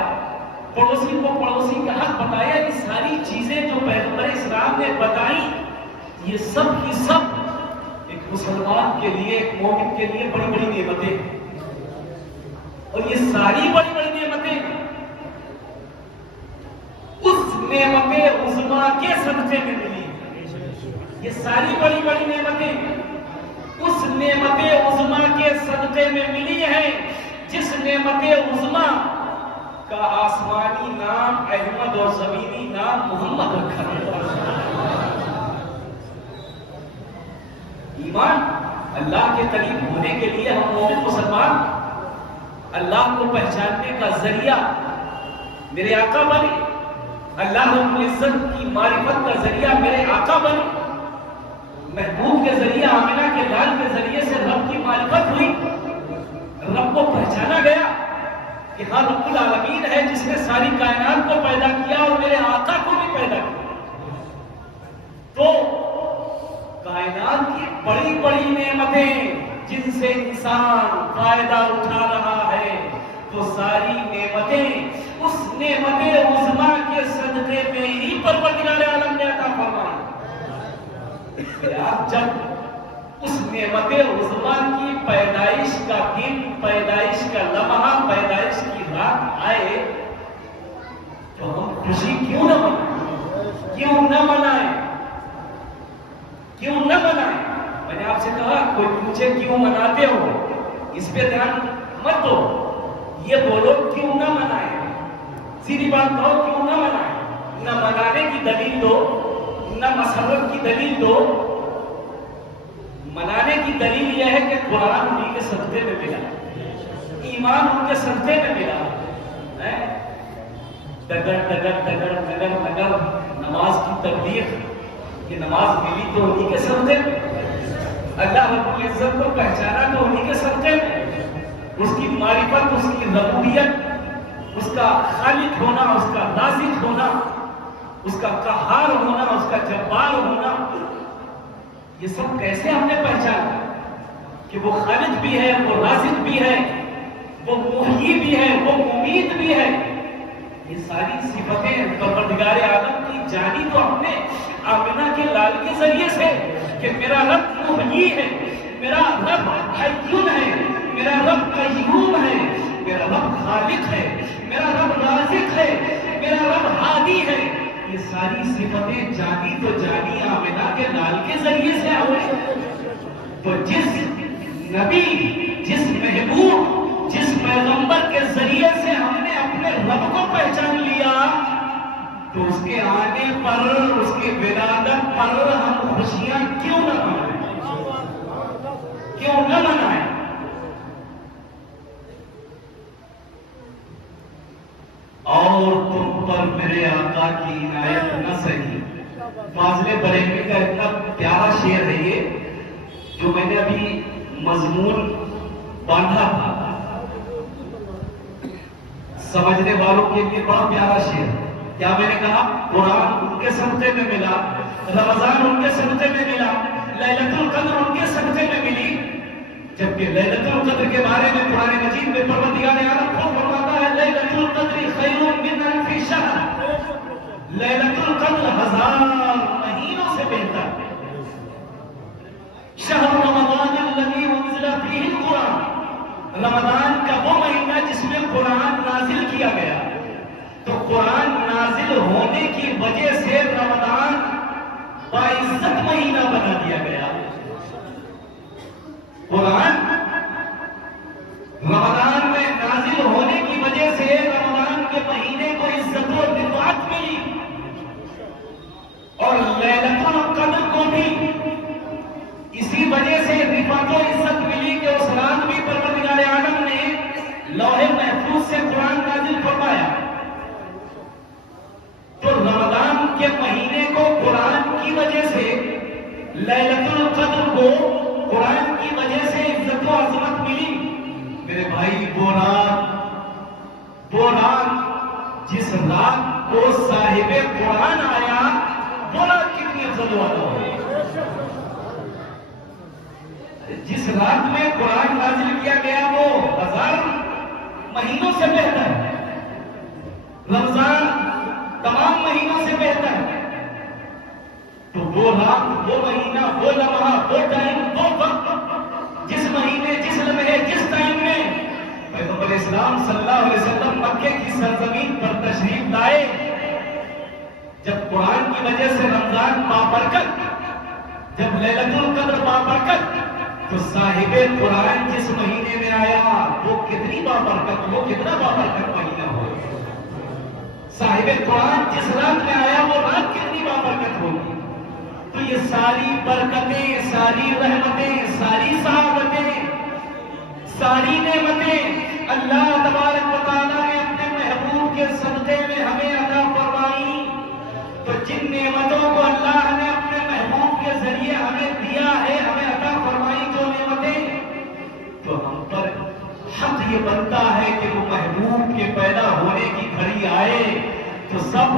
پڑوسی کو پڑوسی کا حق بتایا۔ یہ ساری چیزیں جو پیغمبر اسلام نے بتائی، یہ سب کی سب ایک مسلمان کے لیے، ایک مومن کے لیے بڑی بڑی نعمتیں، اور یہ ساری بڑی بڑی نعمتیں اس نعمت عظمیٰ کے صدقے میں ملی۔ یہ ساری بڑی بڑی نعمتیں اس نعمت عظمیٰ کے صدقے میں ملی ہیں، جس نعمت عظمیٰ کا آسمانی نام احمد اور زمینی نام محمد رکھا ہے۔ ایمان، اللہ کے قریب ہونے کے لیے ہم مومن مسلمان اللہ کو پہچاننے کا ذریعہ میرے آقا بنے، اللہ رب العزت کی معرفت کا ذریعہ میرے آقا بنے، محبوب کے ذریعہ، آمنہ کے لال کے ذریعے سے رب کی معرفت ہوئی، رب کو پہچانا گیا کہ ہاں رب العالمین ہے جس نے ساری کائنات کو پیدا کیا اور میرے آقا کو بھی پیدا کیا۔ تو کائنات کی بڑی بڑی نعمتیں جن سے انسان فائدہ اٹھا رہا ہے، وہ ساری نعمتیں اس نعمت عظمیٰ کے صدقے میں ہی پروردگار عالم نے عطا فرمائی۔ جب اس نعمت عظمیٰ کی پیدائش کا دن، پیدائش کا لمحہ، پیدائش کی رات آئے، تو ہم خوشی کیوں نہ منائیں، کیوں نہ منائیں، کیوں نہ منائیں۔ میں نے آپ سے کہا کوئی پوچھے کیوں مناتے ہو، اس پہ دھیان مت دو، یہ بولو کیوں نہ منائیں، سیدھی بات کہو کیوں نہ منائیں، نہ منانے کی دلیل دو، نہ مسرت کی دلیل دو۔ منانے کی دلیل یہ ہے کہ قرآن انہی کے صدقے میں ملا، ایمان ان کے صدقے میں ملا، ڈگر ڈگر ڈگر ڈگر ڈگر نماز کی تبلیغ، یہ نماز ملی تو انہی کے صدقے میں، اللہ رب العزت کو پہچانا تو انہی کے صدقے میں، اس کی معرفت، اس کی ربوبیت، اس کا خالق ہونا، اس کا رازق ہونا، اس کا قہار ہونا، اس کا جبار ہونا، یہ سب کیسے ہم نے پہچانا کہ وہ خالق بھی ہے، وہ رازق بھی ہے، وہ محیی بھی ہے، وہ ممیت بھی ہے۔ یہ ساری صفتیں پروردگار عالم کی جانی تو ہم نے آمنہ کے لال کے ذریعے سے کہ میرا رب محیی ہے، میرا رب حیون ہے، میرا رب قیوم ہے، میرا رب خالق ہے، میرا رب رازق ہے، میرا رب ہادی ہے. یہ ساری صفتیں جانی تو جانی آمنہ کے لال کے ذریعے سے ہوئے. تو جس نبی، جس محبوب، جس پیغمبر کے ذریعے سے ہم نے اپنے رب کو پہچان لیا، تو اس کے آنے پر، اس کی ولادت پر ہم خوشیاں کیوں نہ منائیں؟ کیوں نہ منائیں؟ اور تم پر میرے آقا کی عنایت نہ سہی. فاضل بریلوی کا اتنا پیارا شعر ہے یہ، جو میں نے ابھی مضمون باندھا تھا. سمجھنے والوں کے لیے بڑا پیارا شعر. کیا میں نے کہا؟ قرآن ان کے صدقے میں ملا، رمضان ان کے صدقے میں ملا، لیلۃ القدر ان کے صدقے میں ملی. جبکہ لیلۃ القدر کے بارے میں قرآن مجید میں پروردگار عالم خود فرماتا ہے لیلۃ القدر خیر من الف شہر. لیلۃ القدر 1000 مہینوں سے بہتر ہے. شہر رمضان الذی انزل فیہ القرآن، رمضان کا وہ مہینہ جس میں قرآن نازل کیا گیا. تو قرآن نازل ہونے کی وجہ سے رمضان باعزت مہینہ بنا دیا گیا. قرآن رمضان میں نازل ہونے کی وجہ سے رمضان کے مہینے کو عزت و رفعت ملی. اور لیلۃ القدر کو بھی اسی وجہ سے رفعت و عزت ملی کہ اس رات بھی پروردگار عالم نے لوح محفوظ سے قرآن نازل فرمایا. تو رمضان کے مہینے کو قرآن کی وجہ سے، لیلۃ القدر کو قرآن کی وجہ سے عزت و عظمت ملی. میرے بھائی وہ رات جس رات کو صاحب قرآن آیا، وہ رات کتنی افضل والا ہو. جس رات میں قرآن نازل کیا گیا وہ 1000 مہینوں سے بہتر ہے. رمضان تمام مہینوں سے بہتر ہے. تو وہ رات، وہ مہینہ، وہ لمحہ، وہ ٹائم، وہ وقت، جس مہینے، جس لمحے، جس ٹائم میں پیغمبر اسلام صلی اللہ علیہ وسلم مکے کی سرزمین پر تشریف لائے، جب قرآن کی وجہ سے رمضان بابرکت، جب لیلۃ القدر بابرکت، تو صاحب قرآن جس مہینے میں آیا وہ کتنی بابرکت، وہ کتنا بابرکت مہینہ ہو. صاحب قرآن جس رات میں آیا وہ رات کتنی بابرکت ہوگی. تو یہ ساری برکتیں، ساری رحمتیں، ساری سعادتیں، ساری نعمتیں اللہ تبارک و تعالیٰ نے اپنے محبوب کے صدقے میں ہمیں عطا فرمائی. تو جن نعمتوں کو اللہ نے اپنے محبوب کے ذریعے ہمیں دیا ہے، ہمیں عطا فرمائی جو نعمتیں، تو ہم پر حق یہ بنتا ہے کہ وہ محبوب کے پیدا ہونے کی گھڑی آئے تو سب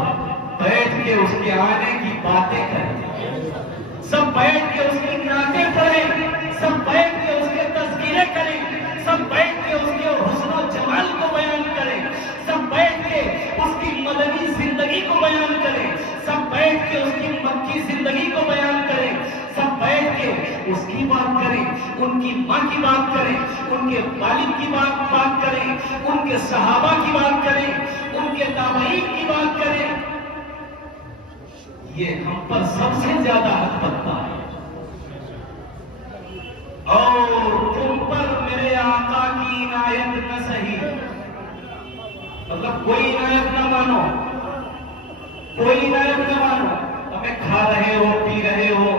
بیٹھ کے اس کے آنے کی باتیں کریں، سب بیٹھ کے اس کی نعتیں پڑھیں، سب بیٹھ کے اس کے تذکرے کریں، سب بیٹھ کے اس کے حسن و جمال کو بیان کریں، سب بیٹھ کے اس کی مدنی زندگی کو بیان کریں، سب بیٹھ کے اس کی مکی زندگی کو بیان کریں، سب بیٹھ کے اس کی بات کریں، ان کی ماں کی بات کریں، ان کے والد کی بات کریں، ان کے صحابہ کی بات کریں، ان کے تابعین کی بات کریں. یہ ہم پر سب سے زیادہ حق بنتا ہے. اور تم پر میرے آقا کی عنایت نہ سہی، مطلب کوئی عنایت نہ مانو، کوئی عنایت نہ مانو. ہمیں کھا رہے ہو، پی رہے ہو،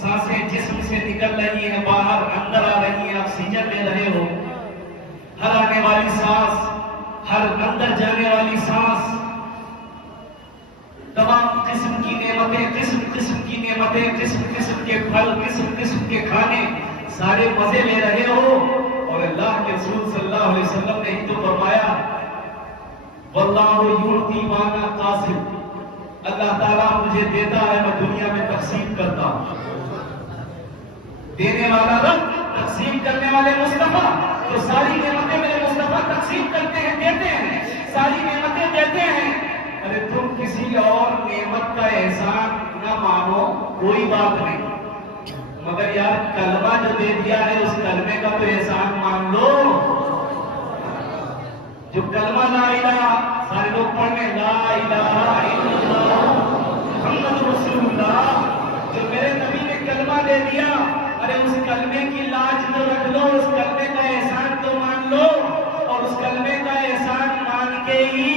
سانسیں جسم سے نکل رہی ہیں، باہر اندر آ رہی ہیں، آکسیجن لے رہے ہو. ہر آنے والی سانس، ہر اندر جانے والی سانس، تمام قسم کی نعمتیں، قسم قسم کی نعمتیں، قسم قسم کے پھل، قسم قسم کے کھانے، سارے مزے لے رہے ہو. اور اللہ کے رسول صلی اللہ علیہ وسلم نے ہی تو فرمایا واللہ یعطی وانا قاسم، اللہ تعالیٰ مجھے دیتا ہے، میں دنیا میں تقسیم کرتا ہوں. دینے والا رب، تقسیم کرنے والے مصطفیٰ. تو ساری نعمتیں میرے مصطفیٰ تقسیم کرتے ہیں، دیتے ہیں، ساری نعمتیں دیتے ہیں. ارے تم کسی اور نعمت کا احسان نہ مانو، کوئی بات نہیں، مگر یار کلمہ جو دے دیا ہے اس کلمے کا تو احسان مان لو. جو کلمہ لا الہ، سارے لوگ پڑھنے لا الہ الا اللہ محمد رسول اللہ، جو میرے نبی نے کلمہ دے دیا، ارے اس کلمے کی لاج تو رکھ لو، اس کلمے کا احسان تو مان لو، اور اس کلمے کا احسان مان کے ہی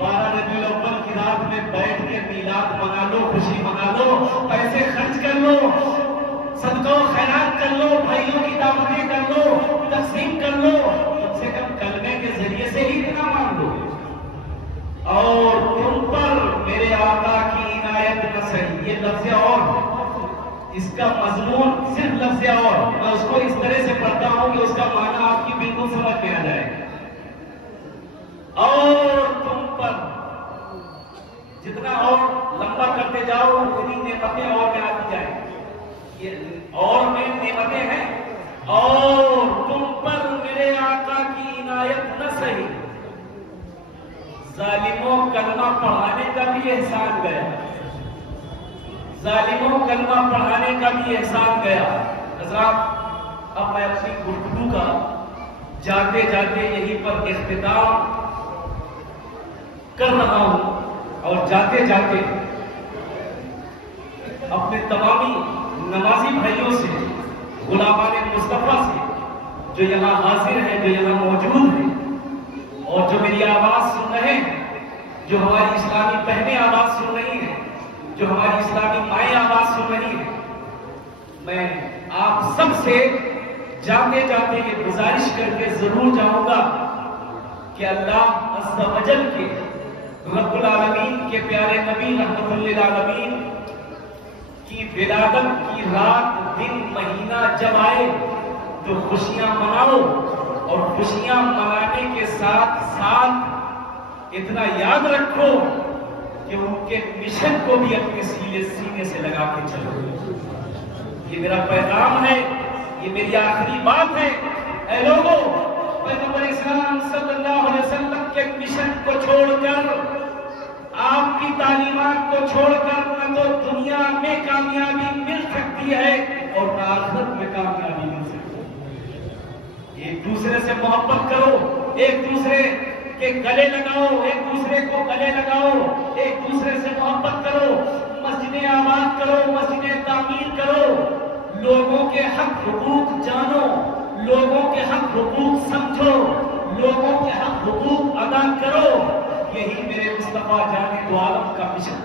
12 ربیع الاول کی رات میں بیٹھ کے میلاد منا لو، خوشی منا لو، پیسے خرچ کر لو، صدقہ و خیرات کر لو، بھائیوں کی دعوتیں کر لو، تقسیم کر لو، کم سے کم کلمے کے ذریعے سے ہی اتنا مان لو۔ اور تم پر میرے آقا کی عنایت نہ سہی، یہ لفظ اور اس کا مضمون صرف لفظ اور، میں اس کو اس طرح سے پڑھتا ہوں کہ اس کا معنی آپ کی بالکل سمجھ میں آ جائے۔ اور تم پر، جتنا اور لمبا کرتے جاؤ اتنی نعمتیں اور میں آتی جائیں، یہ اور میں نعمتیں ہیں۔ اور تم پر میرے آقا کی عنایت نہ سہی، ظالموں کلمہ پڑھانے کا بھی احسان گیا، ظالموں کلمہ پڑھانے کا بھی احسان گیا۔ حضرات، اب میں اپنی گفتگو کا جاتے جاتے یہیں پر اختتام کر رہا ہوں، اور جاتے جاتے اپنے تمامی نمازی بھائیوں سے، غلامان مصطفیٰ سے جو یہاں حاضر ہیں، جو یہاں موجود ہیں، اور جو میری آواز سن رہے ہیں، جو ہماری اسلامی بہنیں آواز سن رہی ہیں، جو ہماری اسلامی مائیں آواز سن رہی ہیں، میں آپ سب سے جاتے جاتے یہ گزارش کر کے ضرور جاؤں گا کہ اللہ عز و جل کے رب العالمین کے پیارے نبی رحمت للعالمین کی ولادت کی رات، دن، مہینہ جب آئے تو خوشیاں مناؤ، اور خوشیاں منانے کے ساتھ ساتھ اتنا یاد رکھو کہ ان کے مشن کو بھی اپنے سینے سے لگا کے چلو۔ یہ میرا پیغام ہے، یہ میری آخری بات ہے۔ اے لوگوں، پیغمبر اسلام صلی اللہ علیہ وسلم کے مشن کو چھوڑ کر، آپ کی تعلیمات کو چھوڑ کر نہ تو دنیا میں کامیابی مل سکتی ہے اور نہ آخرت میں کامیابی مل سکتی ہے۔ ایک دوسرے سے محبت کرو، ایک دوسرے کے گلے لگاؤ، ایک دوسرے کو گلے لگاؤ، ایک دوسرے سے محبت کرو، مسجدیں آباد کرو، مسجدیں تعمیر کرو، لوگوں کے حق حقوق جانو، لوگوں کے حق حقوق سمجھو، لوگوں کے حق حقوق ادا کرو۔ یہی میرے مصطفیٰ جان دو عالم کا مشن،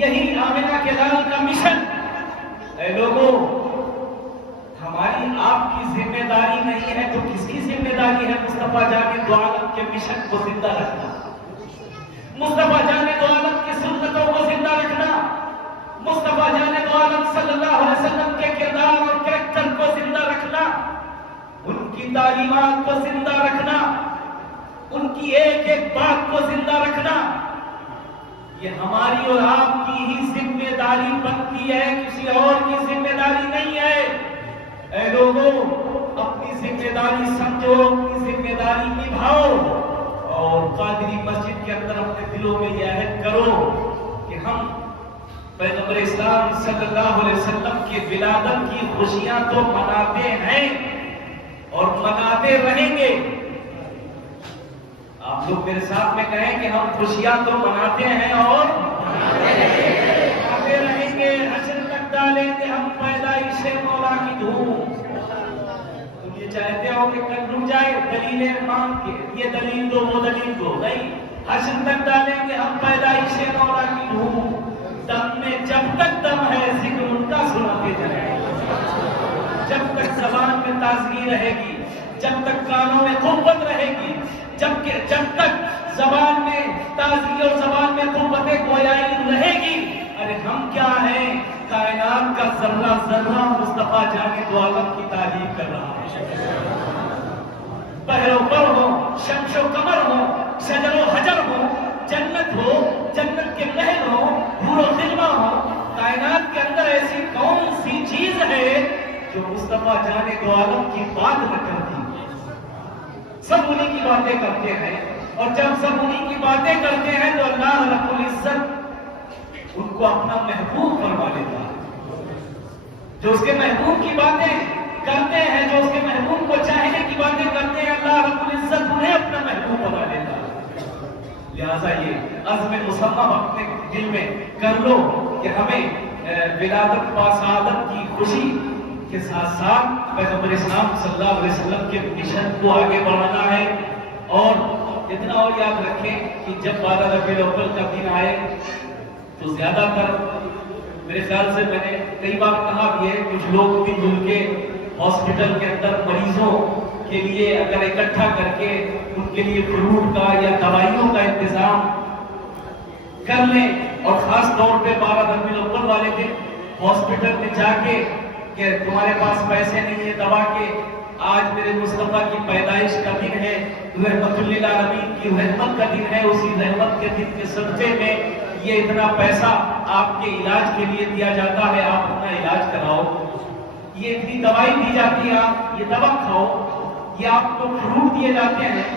یہی آمنہ کے لال کا مشن۔ اے لوگوں، ہماری آپ کی ذمہ داری نہیں ہے تو کس کی ذمہ داری ہے مصطفیٰ جان دو عالم کے مشن کو زندہ رکھنا، مصطفیٰ جان دو عالم کی سنتوں کو زندہ رکھنا، مصطفیٰ جان دو عالم صلی اللہ علیہ وسلم کے کردار اور کریکٹر کو زندہ رکھنا، ان کی تعلیمات کو زندہ رکھنا، ان کی ایک ایک بات کو زندہ رکھنا۔ یہ ہماری اور آپ کی ہی ذمہ داری بنتی ہے، کسی اور کی ذمہ داری نہیں ہے۔ اے لوگوں، اپنی ذمہ داری سمجھو، اپنی ذمہ داری نبھاؤ، اور قادری مسجد کے اندر اپنے دلوں میں یہ عہد کرو کہ ہم پیغمبر اسلام صلی اللہ علیہ وسلم کی ولادت کی خوشیاں تو مناتے ہیں اور مناتے رہیں گے۔ آپ لوگ میرے ساتھ میں کہیں کہ ہم خوشیاں تو مناتے ہیں اور مناتے رہیں گے، حشر تک ڈالیں گے ہم پیدائش مولا کی دھوم۔ تم یہ چاہتے ہو کہ کل رک جائے دلیلیں مانگ کے، یہ دلیل دو وہ دلیل دو، نہیں، حشر تک ڈالیں گے ہم پیدائش مولا کی دھوم۔ دم میں جب تک دم ہے ذکر ان کا سناتے جائیں، جب تک زبان میں تازگی رہے گی، جب تک کانوں میں قوت رہے گی، جب تک زبان میں تازگی اور زبان میں قوت گویائی رہے گی، ارے ہم کیا ہیں، کائنات کا ذرہ ذرہ مصطفیٰ جان دو عالم کی تعریف کر رہا ہے۔ بحر و بر ہو، شمس و قمر ہو، شجر و حجر ہو، جنت ہو، جنت کے محل ہو، حور و خلوہ ہو، کائنات کے اندر ایسی کون سی چیز ہے جو مصطفیٰ جان دو عالم کی بات نہ کرتی؟ سب انہی کی باتیں کرتے ہیں، اور جب سب انہی کی باتیں کرتے ہیں تو اللہ رب العزت ان کو اپنا محبوب فرما لیتا ہے۔ جو اس کے محبوب کی باتیں کرتے ہیں جو اس کے محبوب کو چاہنے کی باتیں کرتے ہیں اللہ رب العزت انہیں اپنا محبوب بنا لیتا ہے. لہٰذا یہ عزم مسمہ اپنے دل میں کر لو کہ ہمیں ولادت پاسعادت کی خوشی کے ساتھ ساتھ پیغمبر اسلام صلی اللہ علیہ وسلم کے مشن کو آگے بڑھانا ہے. اور اتنا اور یاد رکھیں کہ جب 12 ربیع الاول کا دن آئے تو زیادہ تر میرے خیال سے میں نے کئی بار کہا بھی ہے کچھ لوگ بھی مل کے ہاسپٹل کے اندر مریضوں کے لیے اگر اکٹھا کر کے ان کے لیے فروٹ کا یا دوائیوں کا انتظام کر لیں اور خاص طور پہ 12 ربیع الاول والے دن ہاسپٹل میں جا کے کہ تمہارے پاس پیسے نہیں ہے دوا کے، آج میرے مصطفیٰ کی پیدائش کا دن ہے، رحمت للعالمین کی رحمت کا دن ہے، اسی رحمت کے دن کے صدقے میں یہ اتنا پیسہ آپ کے علاج کے لیے دیا جاتا ہے، آپ اپنا علاج کراؤ، یہ اتنی دوائی دی جاتی ہے، آپ یہ دوا کھاؤ، یہ آپ کو فروٹ دیے جاتے ہیں،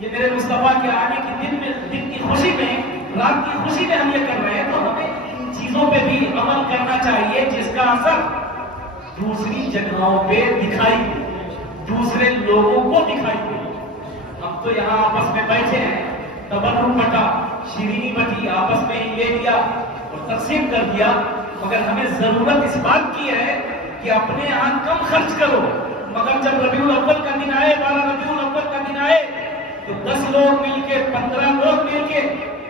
یہ میرے مصطفیٰ کے آنے کے دن کی خوشی میں، رات کی خوشی میں ہم یہ کر رہے ہیں. تو ہمیں ان چیزوں پہ بھی عمل کرنا چاہیے جس کا اثر دوسری جگہوں پہ دکھائی دے، دوسرے لوگوں کو دکھائی دے. ہم تو یہاں آپس میں بیٹھے ہیں، تبرک بٹا، شیرینی بٹی، آپس میں ہی لے لیا اور تقسیم کر دیا، مگر ہمیں ضرورت اس بات کی ہے کہ اپنے یہاں کم خرچ کرو، مگر جب ربیع الاول کا دن آئے، 12 ربیع الاول کا دن آئے تو 10 لوگ مل کے، 15 لوگ مل کے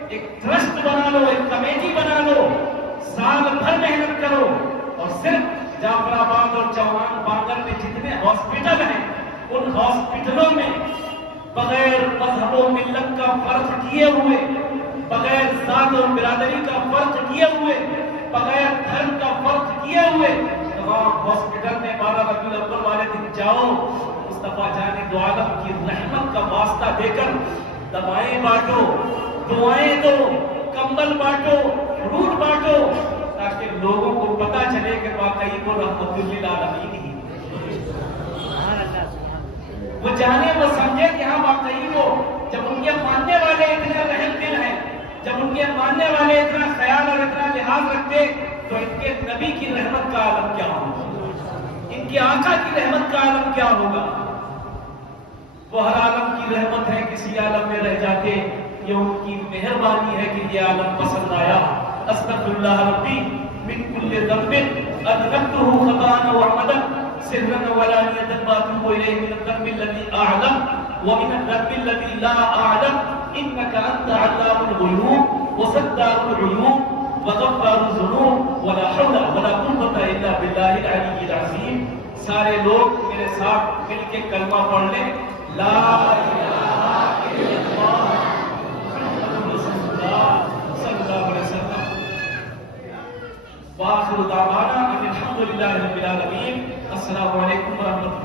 ایک ٹرسٹ بنا لو، ایک کمیٹی بنا لو، سال بھر محنت کرو اور صرف جعفر آباد اور چوہان بانگر میں جتنے ہاسپٹل ہیں ان ہاسپٹلوں میں بغیر مذہب و ملت کا فرق کیے ہوئے، بغیر ذات اور برادری کا فرق کیے ہوئے، بغیر دھرم کا فرق کیے ہوئے تمام ہاسپٹل میں 12 ربیع الاول والے دن جاؤ، مصطفیٰ جان دو عالم کی رحمت کا واسطہ دے کر دوائیں بانٹو، دعائیں دو، کمبل بانٹو، فروٹ بانٹو، تاکہ لوگوں کو پتا چلے کہ واقعی وہ رحمت للعالمین ہی، وہ جانے وہ سمجھے کہ ہاں واقعی وہ، جب ان کے ماننے والے اتنے رحم دل ہیں، جب ان کے ماننے والے اتنا خیال اور اتنا لحاظ رکھتے تو ان کے نبی کی رحمت کا عالم کیا ہوگا، ان کے آقا کی رحمت کا عالم کیا ہوگا. وہ ہر عالم کی رحمت ہے، کسی عالم میں رہ جاتے، یہ ان کی مہربانی ہے کہ یہ عالم پسند آیا. استغفر اللہ ربی من کل ذنب اذنبته خطأ وعمدا سرا وعلانية واتوب اليه من الذنب الذي اعلم ومن الذنب الذي لا اعلم انك انت علام الغيوب وستار العيوب وغفار الذنوب ولا حول ولا قوة الا بالله العلي العظيم. سارے لوگ میرے ساتھ مل کے کلمہ پڑھ لیں، لا الہ الا اللہ محمد رسول اللہ صلی اللہ علیہ وسلم. وآخر دعوانا ان الحمد للہ رب العالمین. السلام علیکم ورحمۃ اللہ.